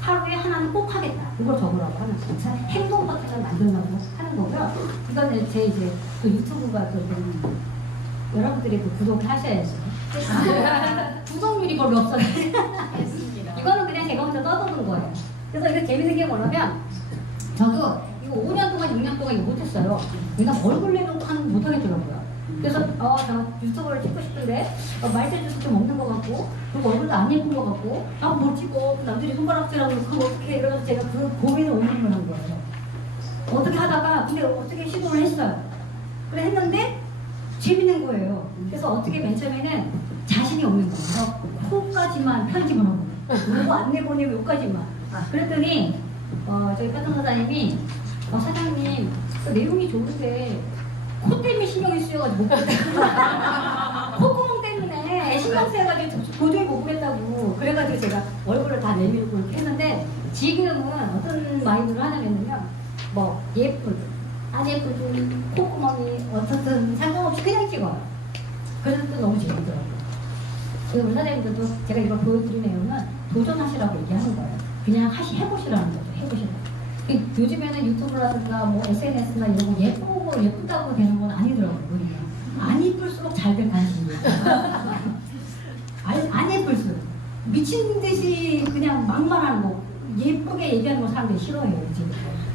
하루에 하나는 꼭 하겠다. 그걸 적으라고 하는 거예요. 행동 버튼을 만들려고 하는 거고요. 이거는 제 이제 또 유튜브가 또 여러분들이 또 구독을 하셔야죠. 구독률이 별로 없어요. 이거는 그냥 제가 혼자 떠드는 거예요. 그래서 이거 재밌는 게 뭐냐면 저도 이거 5년 동안 6년 동안 이거 못했어요. 왜냐면 얼굴 내놓고 하는 거 못하겠더라고요. 그래서 저 유튜브를 찍고 싶은데 말재주도 좀 없는 것 같고 그리고 얼굴도 안 예쁜 것 같고 못 찍고 남들이 손가락질하고 그거 어떻게 이러면서 제가 그 고민을 오늘을 한 거예요. 어떻게 하다가 근데 어떻게 시도를 했어요. 그래 했는데 재밌는 거예요. 그래서 어떻게 맨 처음에는 자신이 없는 거예요. 그래서 코까지만 편집을 하고 요거 안내 보내면 요까지만 그랬더니 저희 파트너 사장님이 사장님 그 내용이 좋은데 코 때문에 신경이 쓰여가지고 못 보겠다고 콧구멍 때문에 신경 쓰여가지고 도저히 못 보겠다고 그래가지고 제가 얼굴을 다 내밀고 이렇게 했는데 지금은 어떤 마인드로 하냐면요 뭐 예쁘든 안 예쁘든 콧구멍이 어떻든 상관없이 그냥 찍어요. 그래서 또 너무 재밌더라고요. 그래서 우리 사장님들도 제가 이걸 보여드린 내용은 도전하시라고 얘기하는 거예요. 그냥 해보시라는 거죠. 해보시라고. 요즘에는 유튜브라든가 뭐 SNS나 이런 거 예쁘고 예쁘다고 되는 건 아니더라고요. 우리는. 안 예쁠수록 잘 될 관심이에요. 안 예쁠수록. 미친 듯이 그냥 막말하는 거, 예쁘게 얘기하는 거 사람들이 싫어해요. 지금.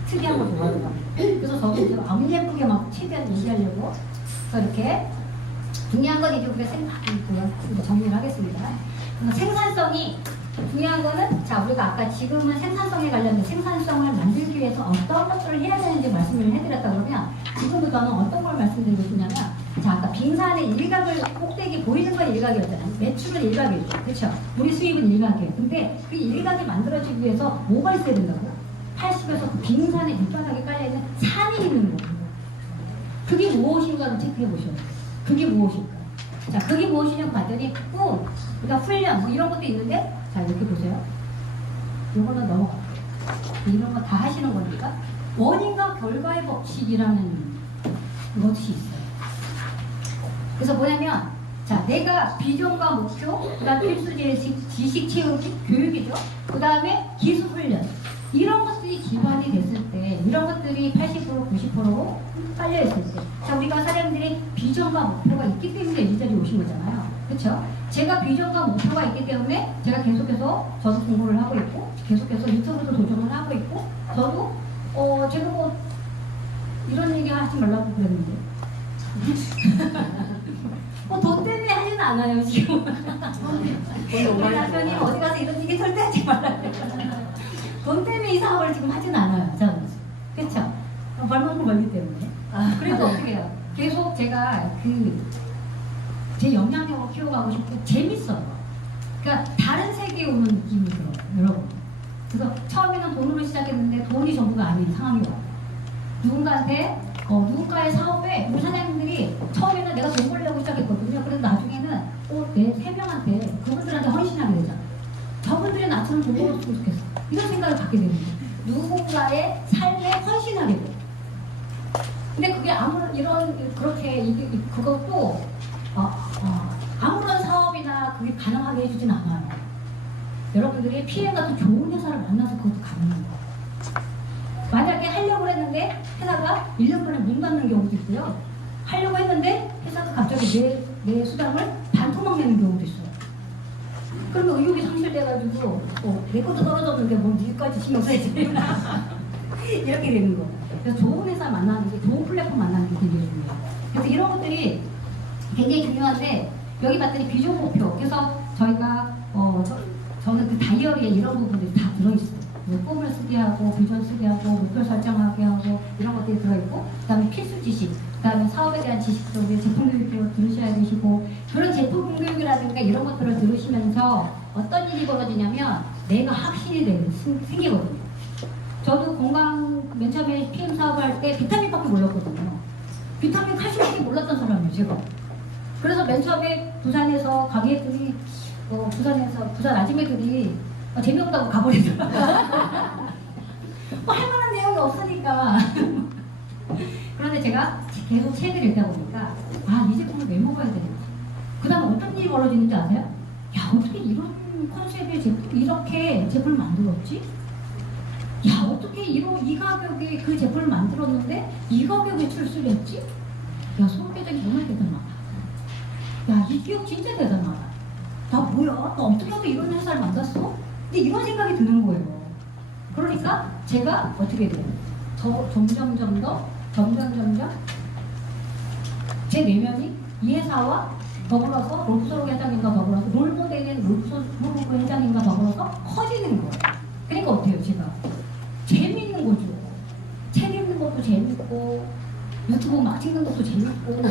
특이한 거 좋아하더라고요. 그래서 저도 이제 안 예쁘게 막 최대한 얘기하려고 이렇게 중요한 건 이제 우리가 정리를 하겠습니다. 생산성이 중요한 거는 우리가 아까 지금은 생산성에 관련된 생산성을 만들기 위해서 어떤 것들을 해야 되는지 말씀을 해드렸다 그러면 지금부터는 어떤 걸 말씀드리고 싶냐면 아까 빙산의 일각을 꼭대기 보이는 건 일각이었잖아요. 매출은 일각이죠. 그렇죠? 우리 수입은 일각이에요. 근데 그 일각이 만들어지기 위해서 뭐가 있어야 된다고? 80에서 그 빙산의 밑바닥에 깔려있는 산이 있는 거예요. 그게 무엇인가를 체크해 보셔야 돼요. 그게 무엇일까? 자, 그게 무엇이냐고 봤더니 그러니까 훈련 뭐 이런 것도 있는데 자 이렇게 보세요. 이거는 넘어갈게요. 이런 거 다 하시는 거니까 원인과 결과의 법칙이라는 것이 있어요. 그래서 뭐냐면 자 내가 비전과 목표, 그다음 필수 지식 채우기, 교육이죠. 그 다음에 기술 훈련 이런 것들이 기반이 됐을 때 이런 것들이 80% 90% 깔려 있을 때 자 우리가 사람들이 비전과 목표가 있기 때문에 이 자리에 오신 거잖아요. 그렇죠? 제가 비전과 목표가 있기 때문에 제가 계속해서 저도 공부를 하고 있고 계속해서 유튜브도 도전을 하고 있고 저도 제가 뭐 이런 얘기 하지 말라고 그랬는데 돈 때문에 하지는 않아요 지금. 우리 남편이 어디 가서 이런 얘기 절대 하지 말라고 돈 때문에 이 사업을 지금 하지는 않아요 저는. 그렇죠? 벌만큼 벌기 때문에. 그래도 어떻게 해요? 계속 제가 제 영향력을 키워가고 싶고 재밌어요. 그러니까 다른 세계에 오는 느낌이 들어요, 여러분. 그래서 처음에는 돈으로 시작했는데 돈이 전부가 아닌 상황이 와요. 누군가의 사업에 우리 사장님들이 처음에는 내가 돈 벌려고 시작했거든요. 그래서 나중에는 내 3명한테 그분들한테 헌신하게 되잖아. 저분들이 나처럼 돈 벌었으면 좋겠어. 이런 생각을 갖게 되는 거예요. 누군가의 삶에 헌신하게 돼요. 근데 그게 그것도 아무런 사업이나 그게 가능하게 해주진 않아요. 여러분들이 PM 같은 좋은 회사를 만나서 그것도 가능한 거예요. 만약에 하려고 했는데 회사가 1년 만에 문 닫는 경우도 있고요. 하려고 했는데 회사가 갑자기 내 수당을 반토막 내는 경우도 있어요. 그러면 의욕이 상실돼가지고 내 것도 떨어졌는데 뭐 니까지 신경 써야지. 이렇게 되는 거. 그래서 좋은 회사 만나는 게, 좋은 플랫폼 만나는 게 되게 중요해요. 그래서 이런 것들이 굉장히 중요한데, 여기 봤더니 비전 목표. 그래서 저희가 저는 그 다이어리에 이런 부분들이 다 들어있어요. 뭐 꿈을 쓰게 하고, 비전 쓰게 하고, 목표 설정하게 하고, 이런 것들이 들어있고, 그 다음에 필수 지식, 그 다음에 사업에 대한 지식도 제품 교육도 들으셔야 되시고, 그런 제품 교육이라든가 이런 것들을 들으시면서 어떤 일이 벌어지냐면 내가 확신이 생기거든요. 저도 건강 맨 처음에 PM 사업할 때 비타민밖에 몰랐거든요. 비타민 칼슘밖에 몰랐던 사람이에요, 제가. 그래서 맨 처음에 부산에서 강의했더니 부산 아줌매들이 재미없다고 가버리더라고요. 할 만한 내용이 없으니까. 그런데 제가 계속 책을 읽다 보니까 이 제품을 왜 먹어야 되는지, 그 다음에 어떤 일이 벌어지는지 아세요? 야, 어떻게 이런 컨셉의 이렇게 제품을 만들었지? 야, 어떻게 이 가격에 그 제품을 만들었는데 이 가격에 출시를 했지? 야, 소개적이 정말 대단하다. 야, 이 기업 진짜 대단하다. 나 뭐야? 나 어떻게 해서 이런 회사를 만들었어? 근데 이런 생각이 드는 거예요. 그러니까 제가 어떻게 돼요? 점점 제 내면이 이 회사와 더불어서 롤프소록 회장님과 더불어서 롤모델인 롤프소록 회장님과 더불어서 커지는 거예요. 그러니까 어때요? 제가 재밌는 거죠. 책 읽는 것도 재밌고 유튜브 막 찍는 것도 재밌고,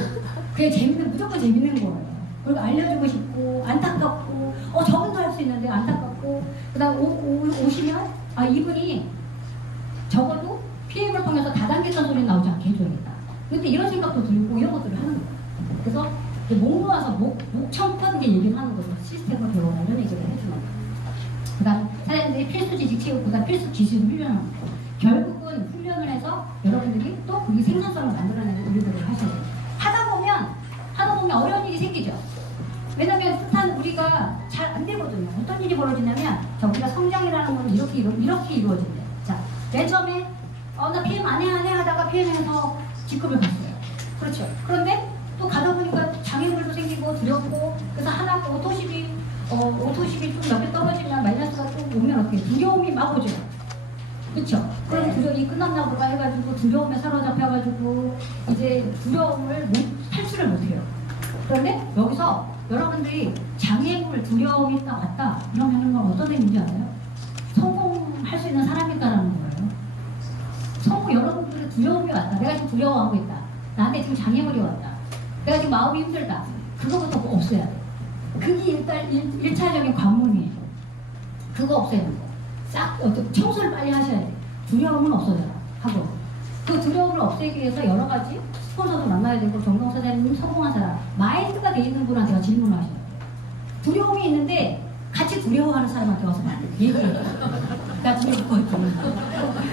그게 무조건 재밌는 거예요. 그리고 알려주고 싶고, 안타깝고, 저분도 할 수 있는데 안타깝고, 그 다음 오시면 이분이 적어도 PM을 통해서 다단계선 소리 나오지 않게 해줘야겠다. 근데 이런 생각도 들고 이런 것들을 하는 거예요. 그래서 목 놓아서 목청껏 얘기를 하는 거죠. 시스템을 배워라 이런 얘기를 해주는 거예요. 그 다음 사장님들이 필수 지식 채우고, 그 다음 필수 기술을 훈련하는 거예요. 결국은 훈련을 해서 여러분들이 또 그 생산성을 만들어내는 일들을 하셔야 돼요. 하다 보면 어려운 일이 생기죠. 왜냐면 일단 우리가 잘 안 되거든요. 어떤 일이 벌어지냐면, 우리가 성장이라는 건 이렇게 이루어진대요. 자, 맨 처음에 나 PM 안 해 하다가 PM에서 직급을 갔어요. 그렇죠. 그런데 또 가다 보니까 장애물도 생기고 두렵고, 그래서 하나 오토십이 좀 몇 개 떨어지면 마이너스가 좀 오면 어떻게 두려움이 막 오죠. 그렇죠. 그럼 두려움이 끝났나 보다 해가지고 두려움에 사로잡혀가지고 이제 두려움을 탈출을 못해요. 그런데 여기서 여러분들이 장애물 두려움이 딱 왔다 이러면 건 어떤 의미인지 알아요? 성공할 수 있는 사람이 있다는 거예요. 여러분들의 두려움이 왔다. 내가 지금 두려워하고 있다. 나한테 지금 장애물이 왔다. 내가 지금 마음이 힘들다. 그거부터 없애야 돼. 그게 일단 1차적인 관문이에요. 그거 없애야 돼. 싹 청소를 빨리 하셔야 돼. 두려움은 없어져라 하고, 그 두려움을 없애기 위해서 여러 가지 스폰서도 만나야 되고, 정경 사장님 성공한 사람, 마인드가 돼 있는 분한테 질문을 하셔야 돼요. 두려움이 있는데 같이 두려워하는 사람한테 와서 얘기해요. 나 두려웠거든.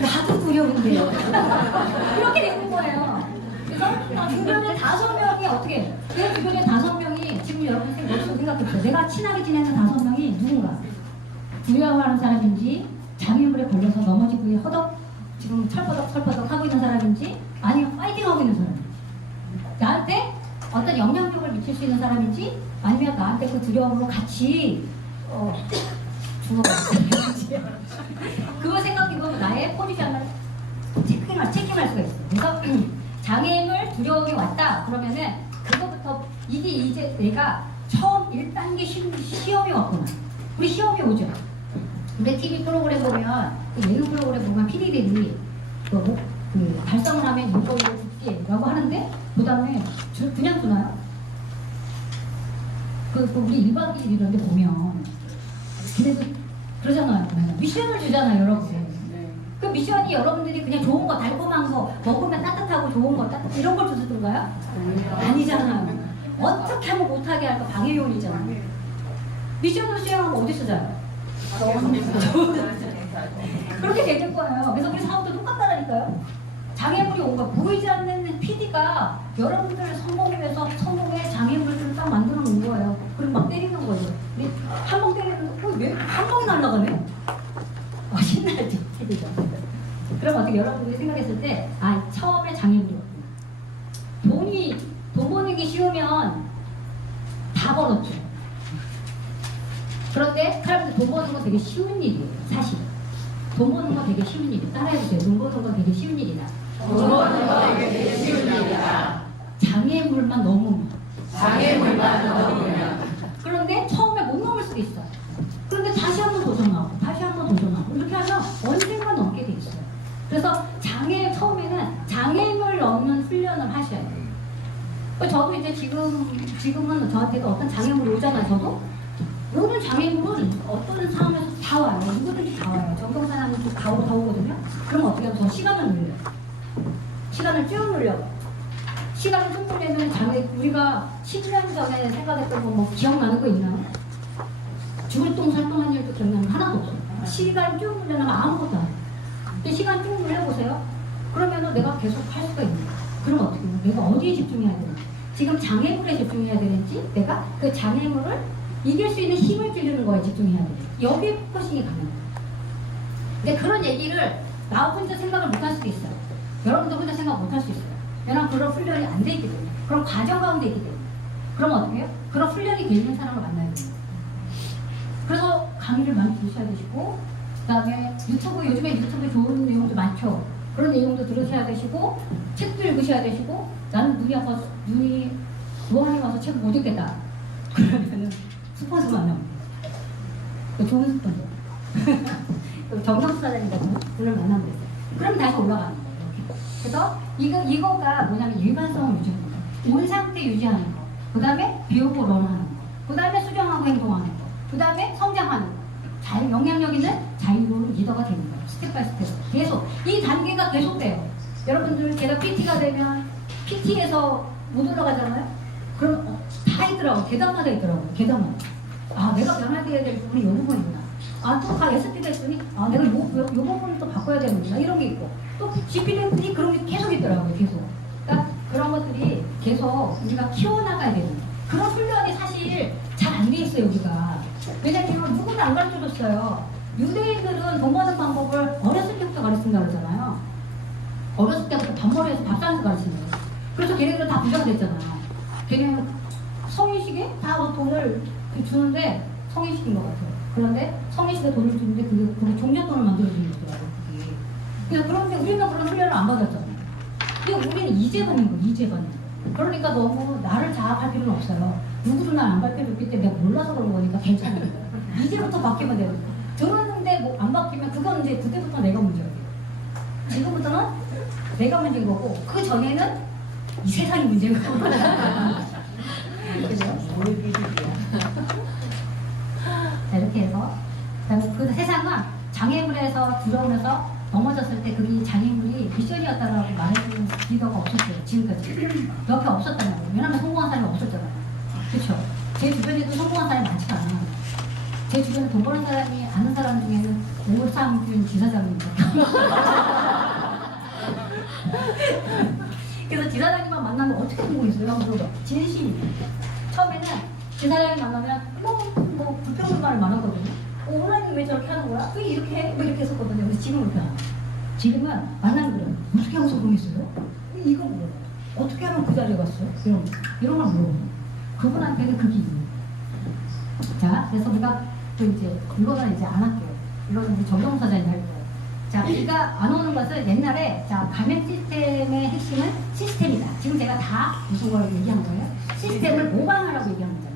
나도 두려운데요. 이렇게 되는 거예요. 그래서 주변에 5명이 어떻게? 내 주변에 5명이 지금 여러분 생각해보세요. 내가 친하게 지내는 5명이 누군가? 두려워하는 사람인지, 장애물에 걸려서 넘어지고 지금 철퍼덕 하고 있는 사람인지, 아니면 파이팅하고 있는 사람인지, 나한테 어떤 영향력을 미칠 수 있는 사람인지, 아니면 나한테 그 두려움으로 같이 죽어가지. 그거 생각해보면 나의 포지션을 체킹할 수가 있어. 그래서 장애물 두려움이 왔다 그러면은 그거부터 이게 이제 내가 처음 1단계 시험이 왔구나. 우리 시험이 오죠. 우리 TV 프로그램 보면, 예능 프로그램 보면 PD들이 달성을 하면 인건비를 듣기라고 하는데, 그 다음에 그냥 주나요? 우리 1박 2일 이런 데 보면 그래도 그러잖아요. 미션을 주잖아요, 여러분. 그 미션이 여러분들이 그냥 좋은 거, 달콤한 거, 먹으면 따뜻하고 좋은 거, 이런 걸 주던가요? 아니잖아요. 어떻게 하면 못하게 할까? 방해 요인이잖아요. 미션을 수행하면 어디 쓰잖아요? 그렇게 되는 거예요. 그래서 우리 사업도 똑같다니까요. 장애물이 온 거, 보이지 않는 PD가 여러분들을 성공을 위해서 성공의 장애물들을 딱 만들어 놓은 거예요. 그리고 막 때리는 거죠. 한 방 때리는데 왜 한 방이 날아가네? 신나죠, PD가. 그럼 어떻게 여러분들이 생각했을 때, 처음에 장애물이었구나. 돈 버는 게 쉬우면 다 벌었죠. 그런데 사람들 돈 버는 건 되게 쉬운 일이에요, 사실. 돈 버는 거 되게 쉬운 일이다. 따라해보세요. 돈 버는 거 되게 쉬운 일이다. 돈 버는 거 되게 쉬운 일이다. 장애물만 넘으면. 장애물만 넘으면. 그런데 처음에 못 넘을 수도 있어. 그런데 다시 한번 도전하고, 다시 한번 도전하고, 이렇게 하면 언젠가 넘게 돼 있어요. 그래서 처음에는 장애물 넘는 훈련을 하셔야 돼요. 저도 이제 지금은 저한테도 어떤 장애물이 오잖아요. 저도 모든 장애물은 어떤 상황에서 다 와요. 누구든지 다 와요. 정경사람도 다 오거든요. 그럼 어떻게 하면 저 시간을 늘려요. 시간을 쭉 늘려요. 시간을 쭉 늘리면 우리가 10년 전에 생각했던 거 뭐 기억나는 거 있나요? 죽을 똥 살 똥 한 일도 기억나는 거 하나도 없어요. 시간 쭉 늘려면 아무것도 안 해요. 근데 시간 쭉 늘려보세요. 그러면은 내가 계속 할 수가 있는 거예요. 그럼 어떻게 해요? 내가 어디에 집중해야 되는지, 지금 장애물에 집중해야 되는지, 내가 그 장애물을 이길 수 있는 힘을 기르는 거에 집중해야 돼요. 여기에 포커싱이 가는 거예요. 근데 그런 얘기를 나 혼자 생각을 못 할 수도 있어요. 여러분도 혼자 생각 못 할 수 있어요. 왜냐면 그런 훈련이 안 돼 있기 때문에. 그런 과정 가운데 있기 때문에. 그럼 어떻게 해요? 그런 훈련이 돼 있는 사람을 만나야 돼요. 그래서 강의를 많이 들으셔야 되시고, 그 다음에 요즘에 유튜브에 좋은 내용도 많죠. 그런 내용도 들으셔야 되시고, 책도 읽으셔야 되시고, 나는 눈이 아파서 노안이 와서 책 못 읽겠다. 그러면은 스폰서 만나면 돼요. 좋은 스폰서. 정성수 사장님과 분을 만나면 돼요. 그럼 다시 올라가는 거예요. 그래서 이거가 뭐냐면 일관성을 유지하는 거, 온 상태 유지하는 거, 그 다음에 비오고 런하는 거, 그 다음에 수정하고 행동하는 거, 그 다음에 성장하는 거, 영향력 있는 자유로운 리더가 되는 거예요. 스텝 바이 스텝. 계속 이 단계가 계속돼요. 여러분들 제가 PT가 되면 PT에서 못 올라가잖아요. 그럼 다 있더라고. 계단마다 있더라고. 계단마다. 아, 내가 변화되어야 될 부분이 이 부분이구나. 아, 또 다 SP 됐더니 아, 내가 요 부분을 또 바꿔야 되는구나. 이런 게 있고, 또 GP 됐더니 그런 게 계속 있더라고요. 계속. 그러니까 그런 것들이 계속 우리가 키워나가야 되는 거예요. 그런 훈련이 사실 잘 안 돼 있어요, 우리가. 왜냐면 누구는 안 가르쳐줬어요. 유대인들은 돈 버는 방법을 어렸을 때부터 가르친다고 그러잖아요. 어렸을 때부터 밥머리에서 밥상에서 가르치는 거예요. 그래서 걔네들은 다 부자가 됐잖아. 걔네는 성인식에 다 돈을 주는데, 성인식인 것 같아요. 그런데 성인식에 돈을 주는데 그게 종잣돈을 만들어주는 거더라고요. 그게. 그래서 그런데 우리가 그런 훈련을 안 받았잖아요. 근데 우리는 이제반인 거예요. 이제반인 거예요. 그러니까 너무 나를 자학할 필요는 없어요. 누구도 날 안 가르쳐줬기 때문에 내가 몰라서 그런 거니까 괜찮은 거예요. 이제부터 바뀌면 되는 거예요. 들었는데 뭐 안 바뀌면 그건 이제 그때부터 내가 문제예요. 지금부터는 내가 문제인 거고, 그 전에는 이 세상이 문제인 거고. 그죠? 자, 이렇게 해서 그다음에 그 세상은 장애물에서 들어오면서 넘어졌을 때 그게 장애물이 미션이었다라고 말해주는 리더가 없었어요. 지금까지. 옆에 없었단 말이에요. 왜냐면 성공한 사람이 없었잖아요. 그렇죠? 제 주변에도 성공한 사람이 많지가 않아요. 제 주변에 돈 버는 사람이 아는 사람 중에는 오상균 지사장입니다. 그래서 지사장님만 만나면 어떻게 성공했어요? 물어봐. 진심이에요. 처음에는 지사장님 만나면 뭐 불평불 말이 많았거든요. 오라니 왜 저렇게 하는 거야? 왜 이렇게 해? 왜 이렇게 했었거든요. 근데 지금은 그렇게 안 해요. 지금은 만나면 그래요. 어떻게 하고 성공했어요? 이거 물어봐요. 어떻게 하면 그 자리에 갔어요? 이런 걸 물어봐요. 그분한테는 그게 있는 거예요. 자, 그래서 우리가 또 이제 이거는 이제 안 할게요. 이거는 이제 정경 사장이 할 거예요. 자, 비가 안 오는 것은 옛날에 자 감액 시스템의 핵심은 시스템이다. 지금 제가 다 무슨 걸 얘기한 거예요? 시스템을 모방하라고 얘기한 거잖아요.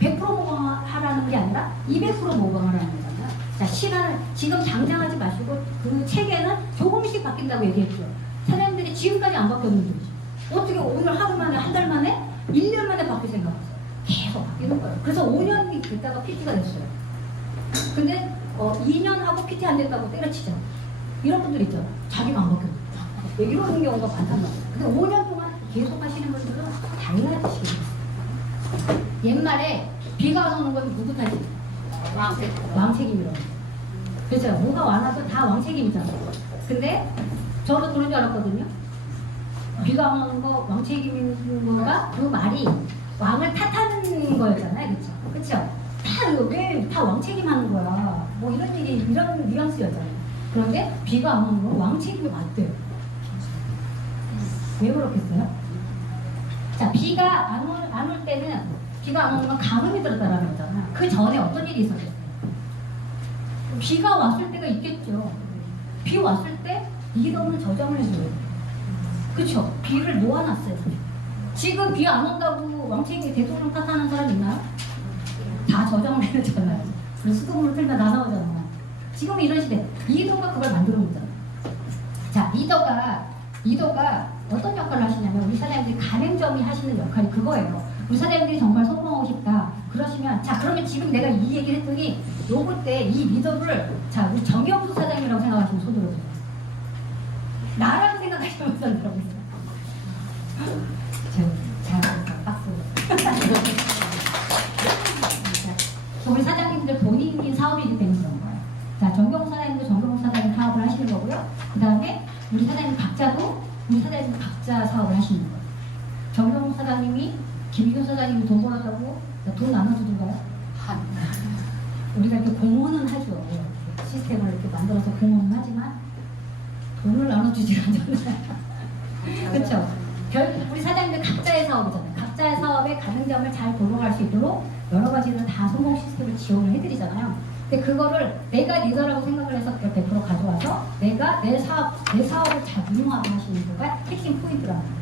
100% 모방하라는 게 아니라 200% 모방하라는 거잖아요. 자, 시간을 지금 당장하지 마시고 그 체계는 조금씩 바뀐다고 얘기했죠. 사장님들이 지금까지 안 바뀌었는지 어떻게 오늘 하루 만에 한 달 만에 1년 만에 바뀔 생각했어요. 계속 바뀌는 거예요. 그래서 5년이 됐다가 PT가 됐어요. 근데 2년 하고 PT 안 됐다고 때려치잖아. 이런 분들 있잖아. 자기가 안 바뀌었어. 이런 경우가 많단 말이에요. 근데 5년 동안 계속 하시는 분들은 당연히 드시겠어요. 옛말에 비가 안 오는 건 누구 탓이지? 왕책임이라고. 그렇죠. 뭐가 와놔도 다 왕책임이잖아요. 근데 저도 그런 줄 알았거든요. 비가 안 오는 거 왕책임인 거가 그 말이 왕을 탓하는 거였잖아요. 그렇죠? 그렇죠? 왜 다 왕책임하는 거야? 뭐 이런 뉘앙스였잖아요. 그런데 비가 안 오는 건 왕책임이 맞대요. 왜 그렇겠어요? 자, 비가 안 올 때는 비가 안 오는 건 가뭄이 들었다라는 거잖아. 그 전에 어떤 일이 있었어요? 비가 왔을 때가 있겠죠. 비 왔을 때 리더는 저장을 해줘요. 그쵸? 비를 모아놨어요. 지금 비 안 온다고 왕책이 대통령 탓하는 사람 있나요? 다 저장을 해놓잖아요. 그리고 수돗물을 틀면 다 나오잖아요. 지금 이런 시대, 리더가 그걸 만들어 놓잖아요. 자, 리더가 어떤 역할을 하시냐면 우리 사장님들이 가맹점이 하시는 역할이 그거예요. 우리 사장님들이 정말 성공하고 싶다. 그러시면 자, 그러면 지금 내가 이 얘기를 했더니 요거 때 이 리더를 자, 우리 정영수 사장님이라고 생각하시면 손 들어주세요. 나라고 생각하시면 손 들어주세요. 잘하셨어. 박수. 우리 사장님들 본인이 사업이기 때문에 그런 거예요. 자, 정경호 사장님도 정경호 사장님 사업을 하시는 거고요. 그 다음에 우리 사장님 각자도 우리 사장님 각자 사업을 하시는 거예요. 정경호 사장님이 김희교 사장님이 돈 벌었다고 돈 나눠주던가요? 우리가 이렇게 공헌은 하죠. 시스템을 이렇게 만들어서 공헌은 하지만 돈을 나눠주지 않잖아요. 그렇죠? 우리 사장님들 각자의 사업이잖아요. 각자의 사업에 가맹점을 잘 돌아갈 수 있도록 여러 가지를 다 성공 시스템을 지원을 해드리잖아요. 근데 그거를 내가 리더라고 생각을 해서 100% 가져와서 내가 내 사업을 잘 운영하게 하시는 거가 핵심 포인트라는 거예요.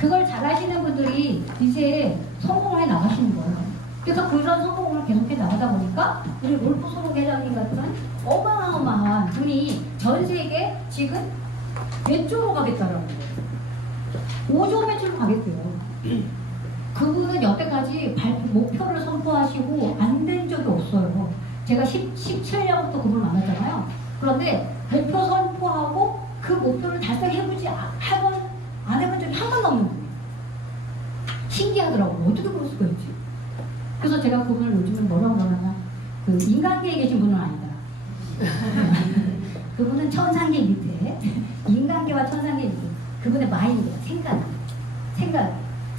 그걸 잘 하시는 분들이 이제 성공을 해 나가시는 거예요. 그래서 그런 성공을 계속해 나가다 보니까 우리 롤프 소록 회장님 같은 어마어마한 분이 전 세계 지금 몇 조로 가겠다라는 거예요. 5조 매출로 가겠대요. 그분은 여태까지 목표를 선포하시고 안 된 적이 없어요. 제가 17년부터 그분을 만났잖아요. 그런데 목표 선포하고 그 목표를 달성해보지 안 해본 적이 한 번도 없는 거예요. 신기하더라고요. 어떻게 그럴 수가 있지? 그래서 제가 그분을 요즘에 뭐라고 말하냐, 그 인간계에 계신 분은 아니다. 그분은 천상계 밑에, 인간계와 천상계 밑에, 그분의 마인드, 생각,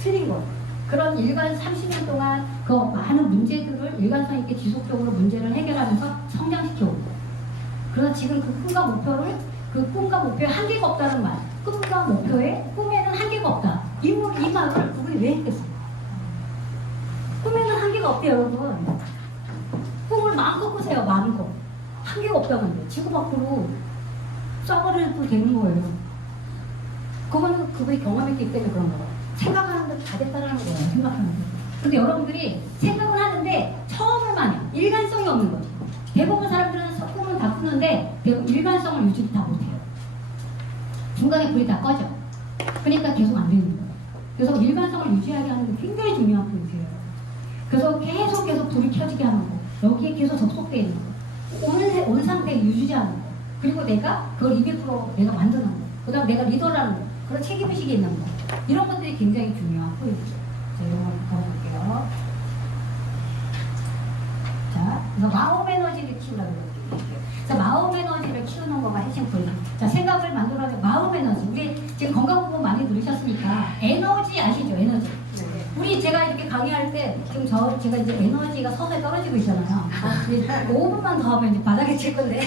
틀린 거. 그런 30년 동안 그 많은 문제들을 일관성 있게 지속적으로 문제를 해결하면서 성장시켜오고. 그래서 지금 그 꿈과 목표에 한계가 없다는 말, 꿈과 목표에 꿈에는 한계가 없다. 이 말을 그분이 왜 했겠어요? 꿈에는 한계가 없대요, 여러분. 꿈을 마음껏 꾸세요, 마음껏. 한계가 없다는데 지구 밖으로 쏴버려도 되는 거예요. 그분이 경험했기 때문에 그런 거예요. 생각하는 대로 가겠다라는 거예요, 생각하는 대로. 근데 여러분들이 생각은 하는데 처음을만 해요. 일관성이 없는 거죠. 대부분 사람들은 꿈을 다 꾸는데 일관성을 유지 다 못해요. 중간에 불이 다 꺼져. 그러니까 계속 안 되는 거예요. 그래서 일관성을 유지하게 하는 게 굉장히 중요한 포인트예요. 그래서 계속 불이 켜지게 하는 거. 여기에 계속 접속되어 있는 거. 온 상태에 유지하는 거. 그리고 내가 그걸 200% 내가 만드는 거. 그 다음 내가 리더라는 거. 그런 책임의식이 있는 거. 이런 것들이 굉장히 중요한 포인트죠. 자, 이런 걸 가볼게요. 자, 그래서 마음 에너지를 키우라고 그럴게요. 자, 마음 에너지를 키우는 거가 핵심 포인트. 자, 생각을 만들어내는 마음 에너지. 우리 지금 건강부분 많이 들으셨으니까 에너지 아시죠? 에너지. 우리 제가 이렇게 강의할 때 지금 제가 이제 에너지가 서서히 떨어지고 있잖아요. 5분만 더 하면 이제 바닥에 칠 건데.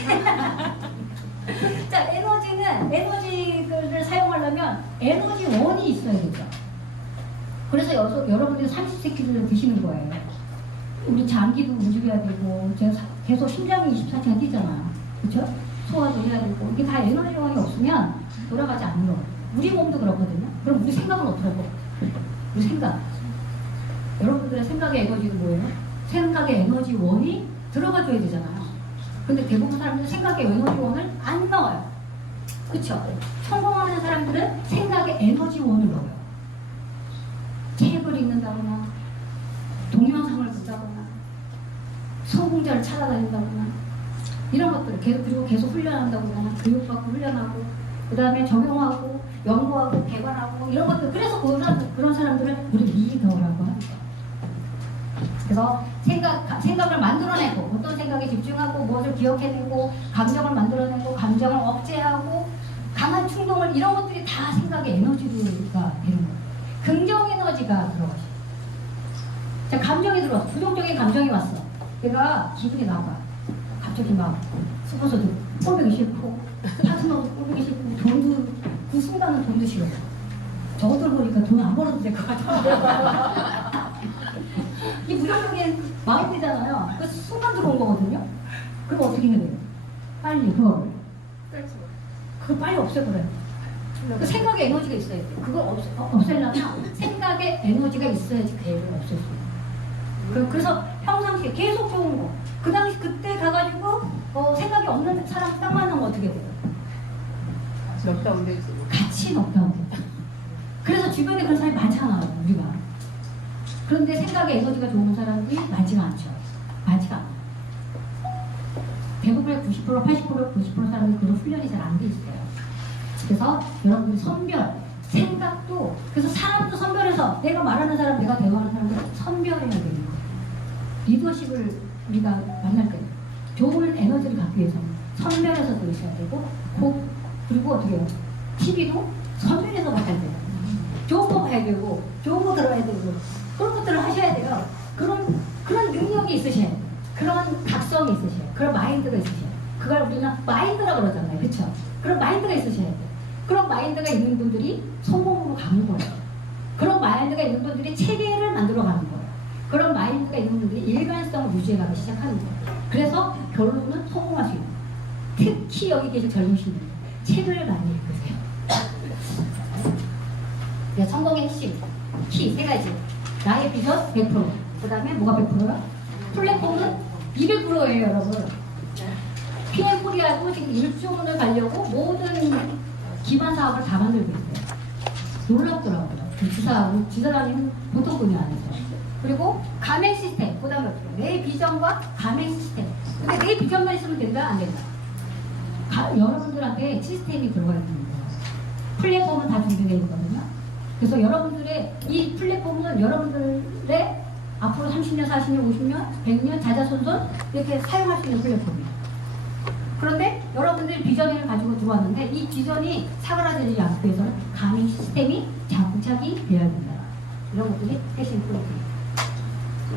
자, 에너지를 사용하려면 에너지원이 있어야 되죠. 그래서 여러분들이 30세끼를 드시는 거예요. 우리 장기도 움직여야 되고, 제가 계속 심장이 24시간 뛰잖아요. 그렇죠? 소화도 해야 되고, 이게 다 에너지원이 없으면 돌아가지 않는 거예요. 우리 몸도 그렇거든요. 그럼 우리 생각은 어떡하고? 우리 생각. 여러분들의 생각의 에너지는 뭐예요? 생각의 에너지원이 들어가줘야 되잖아요. 근데 대부분 사람들은 생각의 에너지원을 안 넣어요. 그쵸? 성공하는 사람들은 생각의 에너지원을 넣어요. 책을 읽는다거나, 동영상을 본다거나, 성공자를 찾아다닌다거나, 이런 것들, 그리고 계속 훈련한다거나, 교육받고 훈련하고, 그 다음에 적용하고, 연구하고, 개발하고, 이런 것들. 그래서 그런 사람들을 우리 리더라고 합니다. 그래서 생각을 만들어내고, 어떤 생각에 집중하고, 무엇을 기억해내고, 감정을 만들어내고, 감정을 억제하고, 강한 충동을, 이런 것들이 다 생각의 에너지가 되는 거예요. 긍정 에너지가 들어가죠. 자, 감정이 들어왔어. 부정적인 감정이 왔어. 내가 기분이 나빠. 갑자기 막 슬퍼서도 꼴보기 싫고, 파트너도 꼴보기 싫고, 그 순간은 돈도 싫어. 저것들 보니까 돈 안 벌어도 될 것 같아. 이 부정적인 마음이잖아요. 그 순간 들어온 거거든요. 그럼 어떻게 해야 돼요? 빨리 그걸 빨리 없애버려요. 그 생각의 에너지가 있어야 돼요. 그걸 없애려면 생각의 에너지가 있어야지 계획을 없앨 수 있어요. 그래서 평상시에 계속 좋은 거. 그 당시 그때 가가지고 생각이 없는 사람 딱 만나면 어떻게 돼요? 넉다운 되지. 같이 넉다운 돼요. 그래서 주변에 그런 사람이 많잖아요, 우리가. 그런데 생각의 에너지가 좋은 사람이 많지가 않죠. 많지가 않아요. 대부분의 90%, 80%, 90% 사람이 그런 훈련이 잘 안 돼 있어요. 그래서 여러분들이 선별, 생각도, 그래서 사람도 선별해서 내가 말하는 사람, 내가 대화하는 사람을 선별해야 되는 거예요. 리더십을 우리가 만날 때 좋은 에너지를 갖기 위해서는 선별해서 또 있어야 되고, 그리고 어떻게 해요? TV도 선별해서 봐야 돼요. 좋은 거 봐야 되고, 좋은 거 들어야 되고, 그런 것들을 하셔야 돼요. 그런 능력이 있으셔야 돼요. 그런 각성이 있으셔야 돼요. 그런 마인드가 있으셔야 돼요. 그걸 우리는 마인드라고 그러잖아요. 그렇죠? 그런 마인드가 있으셔야 돼요. 그런 마인드가 있는 분들이 성공으로 가는 거예요. 그런 마인드가 있는 분들이 체계를 만들어 가는 거예요. 그런 마인드가 있는 분들이 일관성을 유지해 가기 시작하는 거예요. 그래서 결론은 성공할 수 있는 거예요. 특히 여기 계신 젊으신 분들, 책을 많이 읽으세요. 네, 성공의 핵심, 키 세 가지. 나의 비전 100%. 그 다음에 뭐가 100%야? 플랫폼은 200%예요, 여러분. PM 코리아도 지금 1조 원을 가려고 모든 기반 사업을 다 만들고 있어요. 놀랍더라고요. 지사장님 보통 분이 아니죠. 그리고 가맹 시스템, 그 다음에 내 비전과 가맹 시스템. 근데 내 비전만 있으면 된다? 안 된다? 여러분들한테 시스템이 들어가 있는 거예요. 플랫폼은 다 준비되어 있거든요. 그래서 여러분들의 이 플랫폼은 여러분들의 앞으로 30년, 40년, 50년, 100년 자자손손 이렇게 사용할 수 있는 플랫폼이에요. 그런데 여러분들이 비전을 가지고 들어왔는데 이 비전이 사그라들지 않기 위해서는 가맹 시스템이 자구착이 되어야 된다. 이런 것들이 핵심 포인트예요.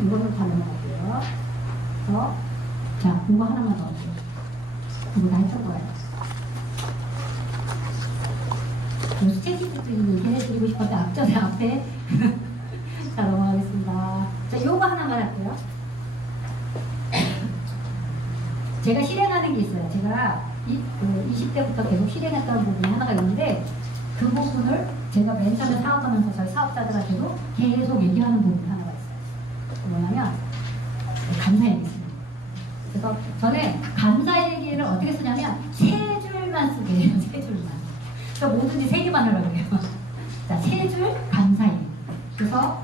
이거는 다 넘어갈게요. 그래서 자, 이거 하나만 더 할게요. 이거 다 했던 거예요. 스테이지부터 얘기해드리고 싶었는데 앞전에 앞에 자, 넘어가겠습니다. 자, 요거 하나만 할게요. 제가 실행하는 게 있어요. 제가 20대부터 계속 실행했던 부분이 하나가 있는데 그 부분을 제가 맨 처음에 사업하면서 저희 사업자들한테도 계속 얘기하는 부분이 하나가 있어요. 뭐냐면 감사 얘기입니다. 그래서 저는 감사 얘기를 어떻게 쓰냐면 세 줄만 쓰게 해요. 세 줄만. 그래서 뭐든지 세 개만 하려고 해요. 자, 세 줄 감사 얘기. 그래서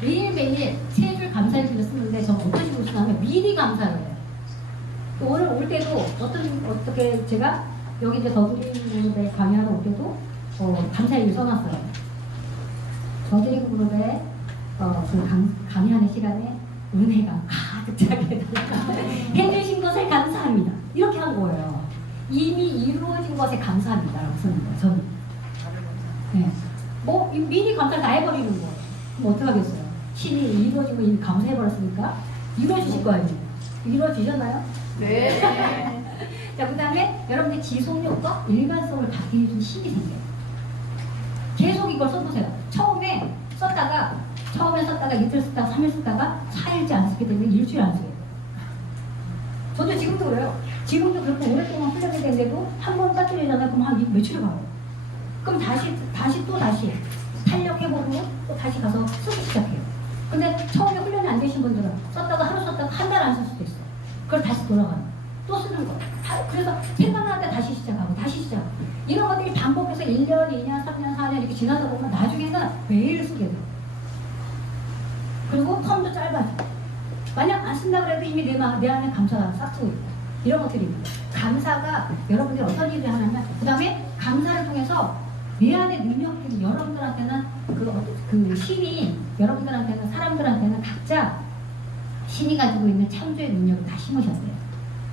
매일매일 세 줄 감사 얘기를 쓰는데 저 어떤 식으로 쓰냐면 미리 감사를 해요. 오늘 올 때도 어떻게 제가 여기 이제 더드림 그룹에 강의하러 올 때도 감사 얘기를 써놨어요. 더드림 그룹에 강의하는 시간에 은혜가 가득 차게 해주신 것에 감사합니다. 이렇게 한 거예요. 이미 이루어진 것에 감사합니다. 라고 쓰는 거예요. 저는. 네. 뭐 미리 감사를 다 해버리는 거예요. 그럼 어떡하겠어요? 신이 이루어지고 이미 감사해버렸으니까 이루어지실 거 아니에요? 이루어지셨나요? 네. 자, 그 다음에 여러분들 지속력과 일관성을 갖게 해준 신이 생겨요. 계속 이걸 써보세요. 처음에 썼다가 이틀 썼다가 3일 썼다가 4일째 안 쓰게 되면 일주일 안 써요. 저도 지금도 그래요. 지금도 그렇게 오랫동안 훈련이 됐는데도 한 번 빠뜨리잖아요. 그럼 한 며칠을 가요. 그럼 다시 탄력해보고 또 다시 가서 쓰기 시작해요. 근데 처음에 훈련이 안 되신 분들은 썼다가 하루 썼다가 한 달 안 쓸 수도 있어요. 그걸 다시 돌아가요. 또 쓰는 거예요. 그래서 생각날 때 다시 시작하고 다시 시작하고 이런 것들이 반복해서 1년, 2년, 3년, 4년 이렇게 지나다 보면 나중에는 매일 쓰게 돼요. 그리고 텀도 짧아져. 만약 안 쓴다 그래도 이미 내 안에 감사가 싹트고 있고 이런 것들입니다. 감사가 여러분들이 어떤 일을 하냐면 그 다음에 감사를 통해서 내 안의 능력들이 여러분들한테는 그 신이 여러분들한테는 사람들한테는 각자 신이 가지고 있는 창조의 능력을 다 심으셨어요.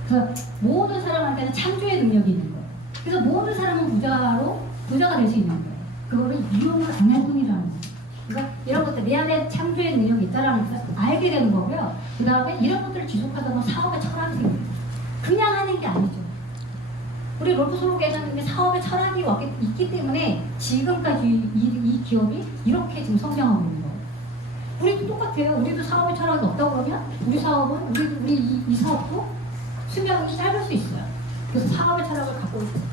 그래서 모든 사람한테는 창조의 능력이 있는 거예요. 그래서 모든 사람은 부자가 될 수 있는 거예요. 그거를 이용을 안 할 뿐이라는 거예요. 그러니까 이런 것들 내 안에 창조의 능력이 있다라는 것을 알게 되는 거고요. 그 다음에 이런 것들을 지속하다 보면 사업의 철학이 생겨요. 그냥 하는 게 아니죠. 우리 롤프솔로에서는 사업의 철학이 있기 때문에 지금까지 이 기업이 이렇게 지금 성장하고 있는 거예요. 우리도 똑같아요. 우리도 사업의 철학이 없다고 그러면 우리 사업은 우리 이 사업도 수명이 짧을 수 있어요. 그래서 사업의 철학을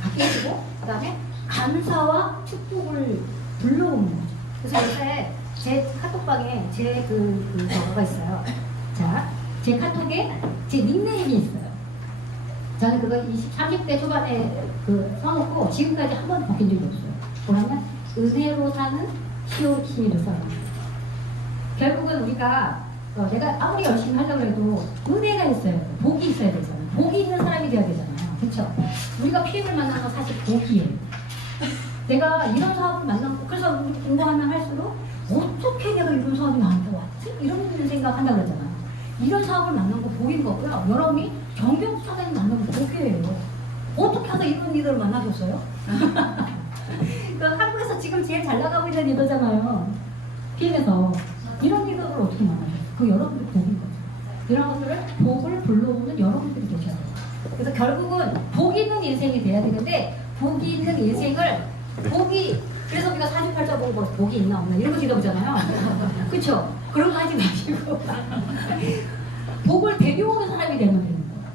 갖게 해주고 그다음에 감사와 축복을 불러오는 거죠. 그래서 요새 제 카톡방에 제 저거가 있어요. 자, 제 카톡에 제 닉네임이 있어요. 저는 그거 30대 초반에 써놓고 지금까지 한 번도 바뀐 적이 없어요. 뭐냐면 은혜로 사는 시오키를 써요. 결국은 우리가 내가 아무리 열심히 하려고 해도 은혜가 있어요. 복이 있어야 되잖아요. 복이 있는 사람이 돼야 되잖아요. 그렇죠? 우리가 피해를 만난 건 사실 복이에요. 내가 이런 사업을 만났고 그래서 우리 공부하면 할수록 어떻게 내가 이런 사업이 나한테 왔지? 이런 생각한다고 그랬잖아요. 이런 사업을 만난 거 복인 거고요. 여러분이 정경수 사장님 만난 거 복이에요. 어떻게 해서 이런 리더를 만나셨어요? 그 한국에서 지금 제일 잘 나가고 있는 리더잖아요. PM에서 이런 리더를 어떻게 만나요? 그 여러분들 복인 거죠. 이런 것들을 복을 불러오는 여러분들이 계셔야 돼요. 그래서 결국은 복 있는 인생이 돼야 되는데 복이 있는 인생을 그래서 우리가 48자 보고 뭐 복이 있나 없나 이런 거 지켜보잖아요. 그쵸? 그런 거 하지 마시고 복을 데려오는 사람이 되면 되는 거예요.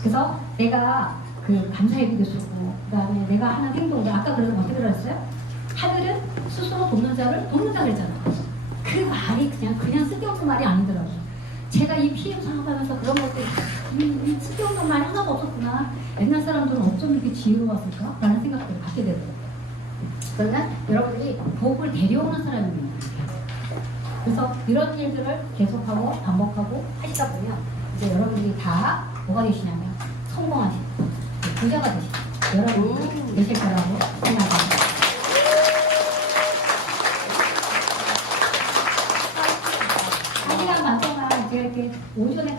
그래서 내가 감사의 기도 쓰고 그다음에 내가 하는 행동을 아까 그래서 어떻게 들었어요? 하늘은 스스로 돕는 자를 돕는다 그랬잖아요. 그 말이 그냥 쓸데없는 말이 아니더라고요. 제가 이 PM 사업하면서 그런 것들 이 쓸데없는 말이 하나도 없었구나. 옛날 사람들은 어쩜 이렇게 지혜로웠을까? 라는 생각들을 갖게 되더라고요. 그러면 여러분들이 복을 데려오는 사람입니다. 그래서 이런 일들을 계속하고 반복하고 하시다 보면 이제 여러분들이 다 뭐가 되시냐면 성공하시고 부자가 되시고 여러분들이 되실 거라고 생각합니다. 1시간 반 동안 제가 이렇게 오전에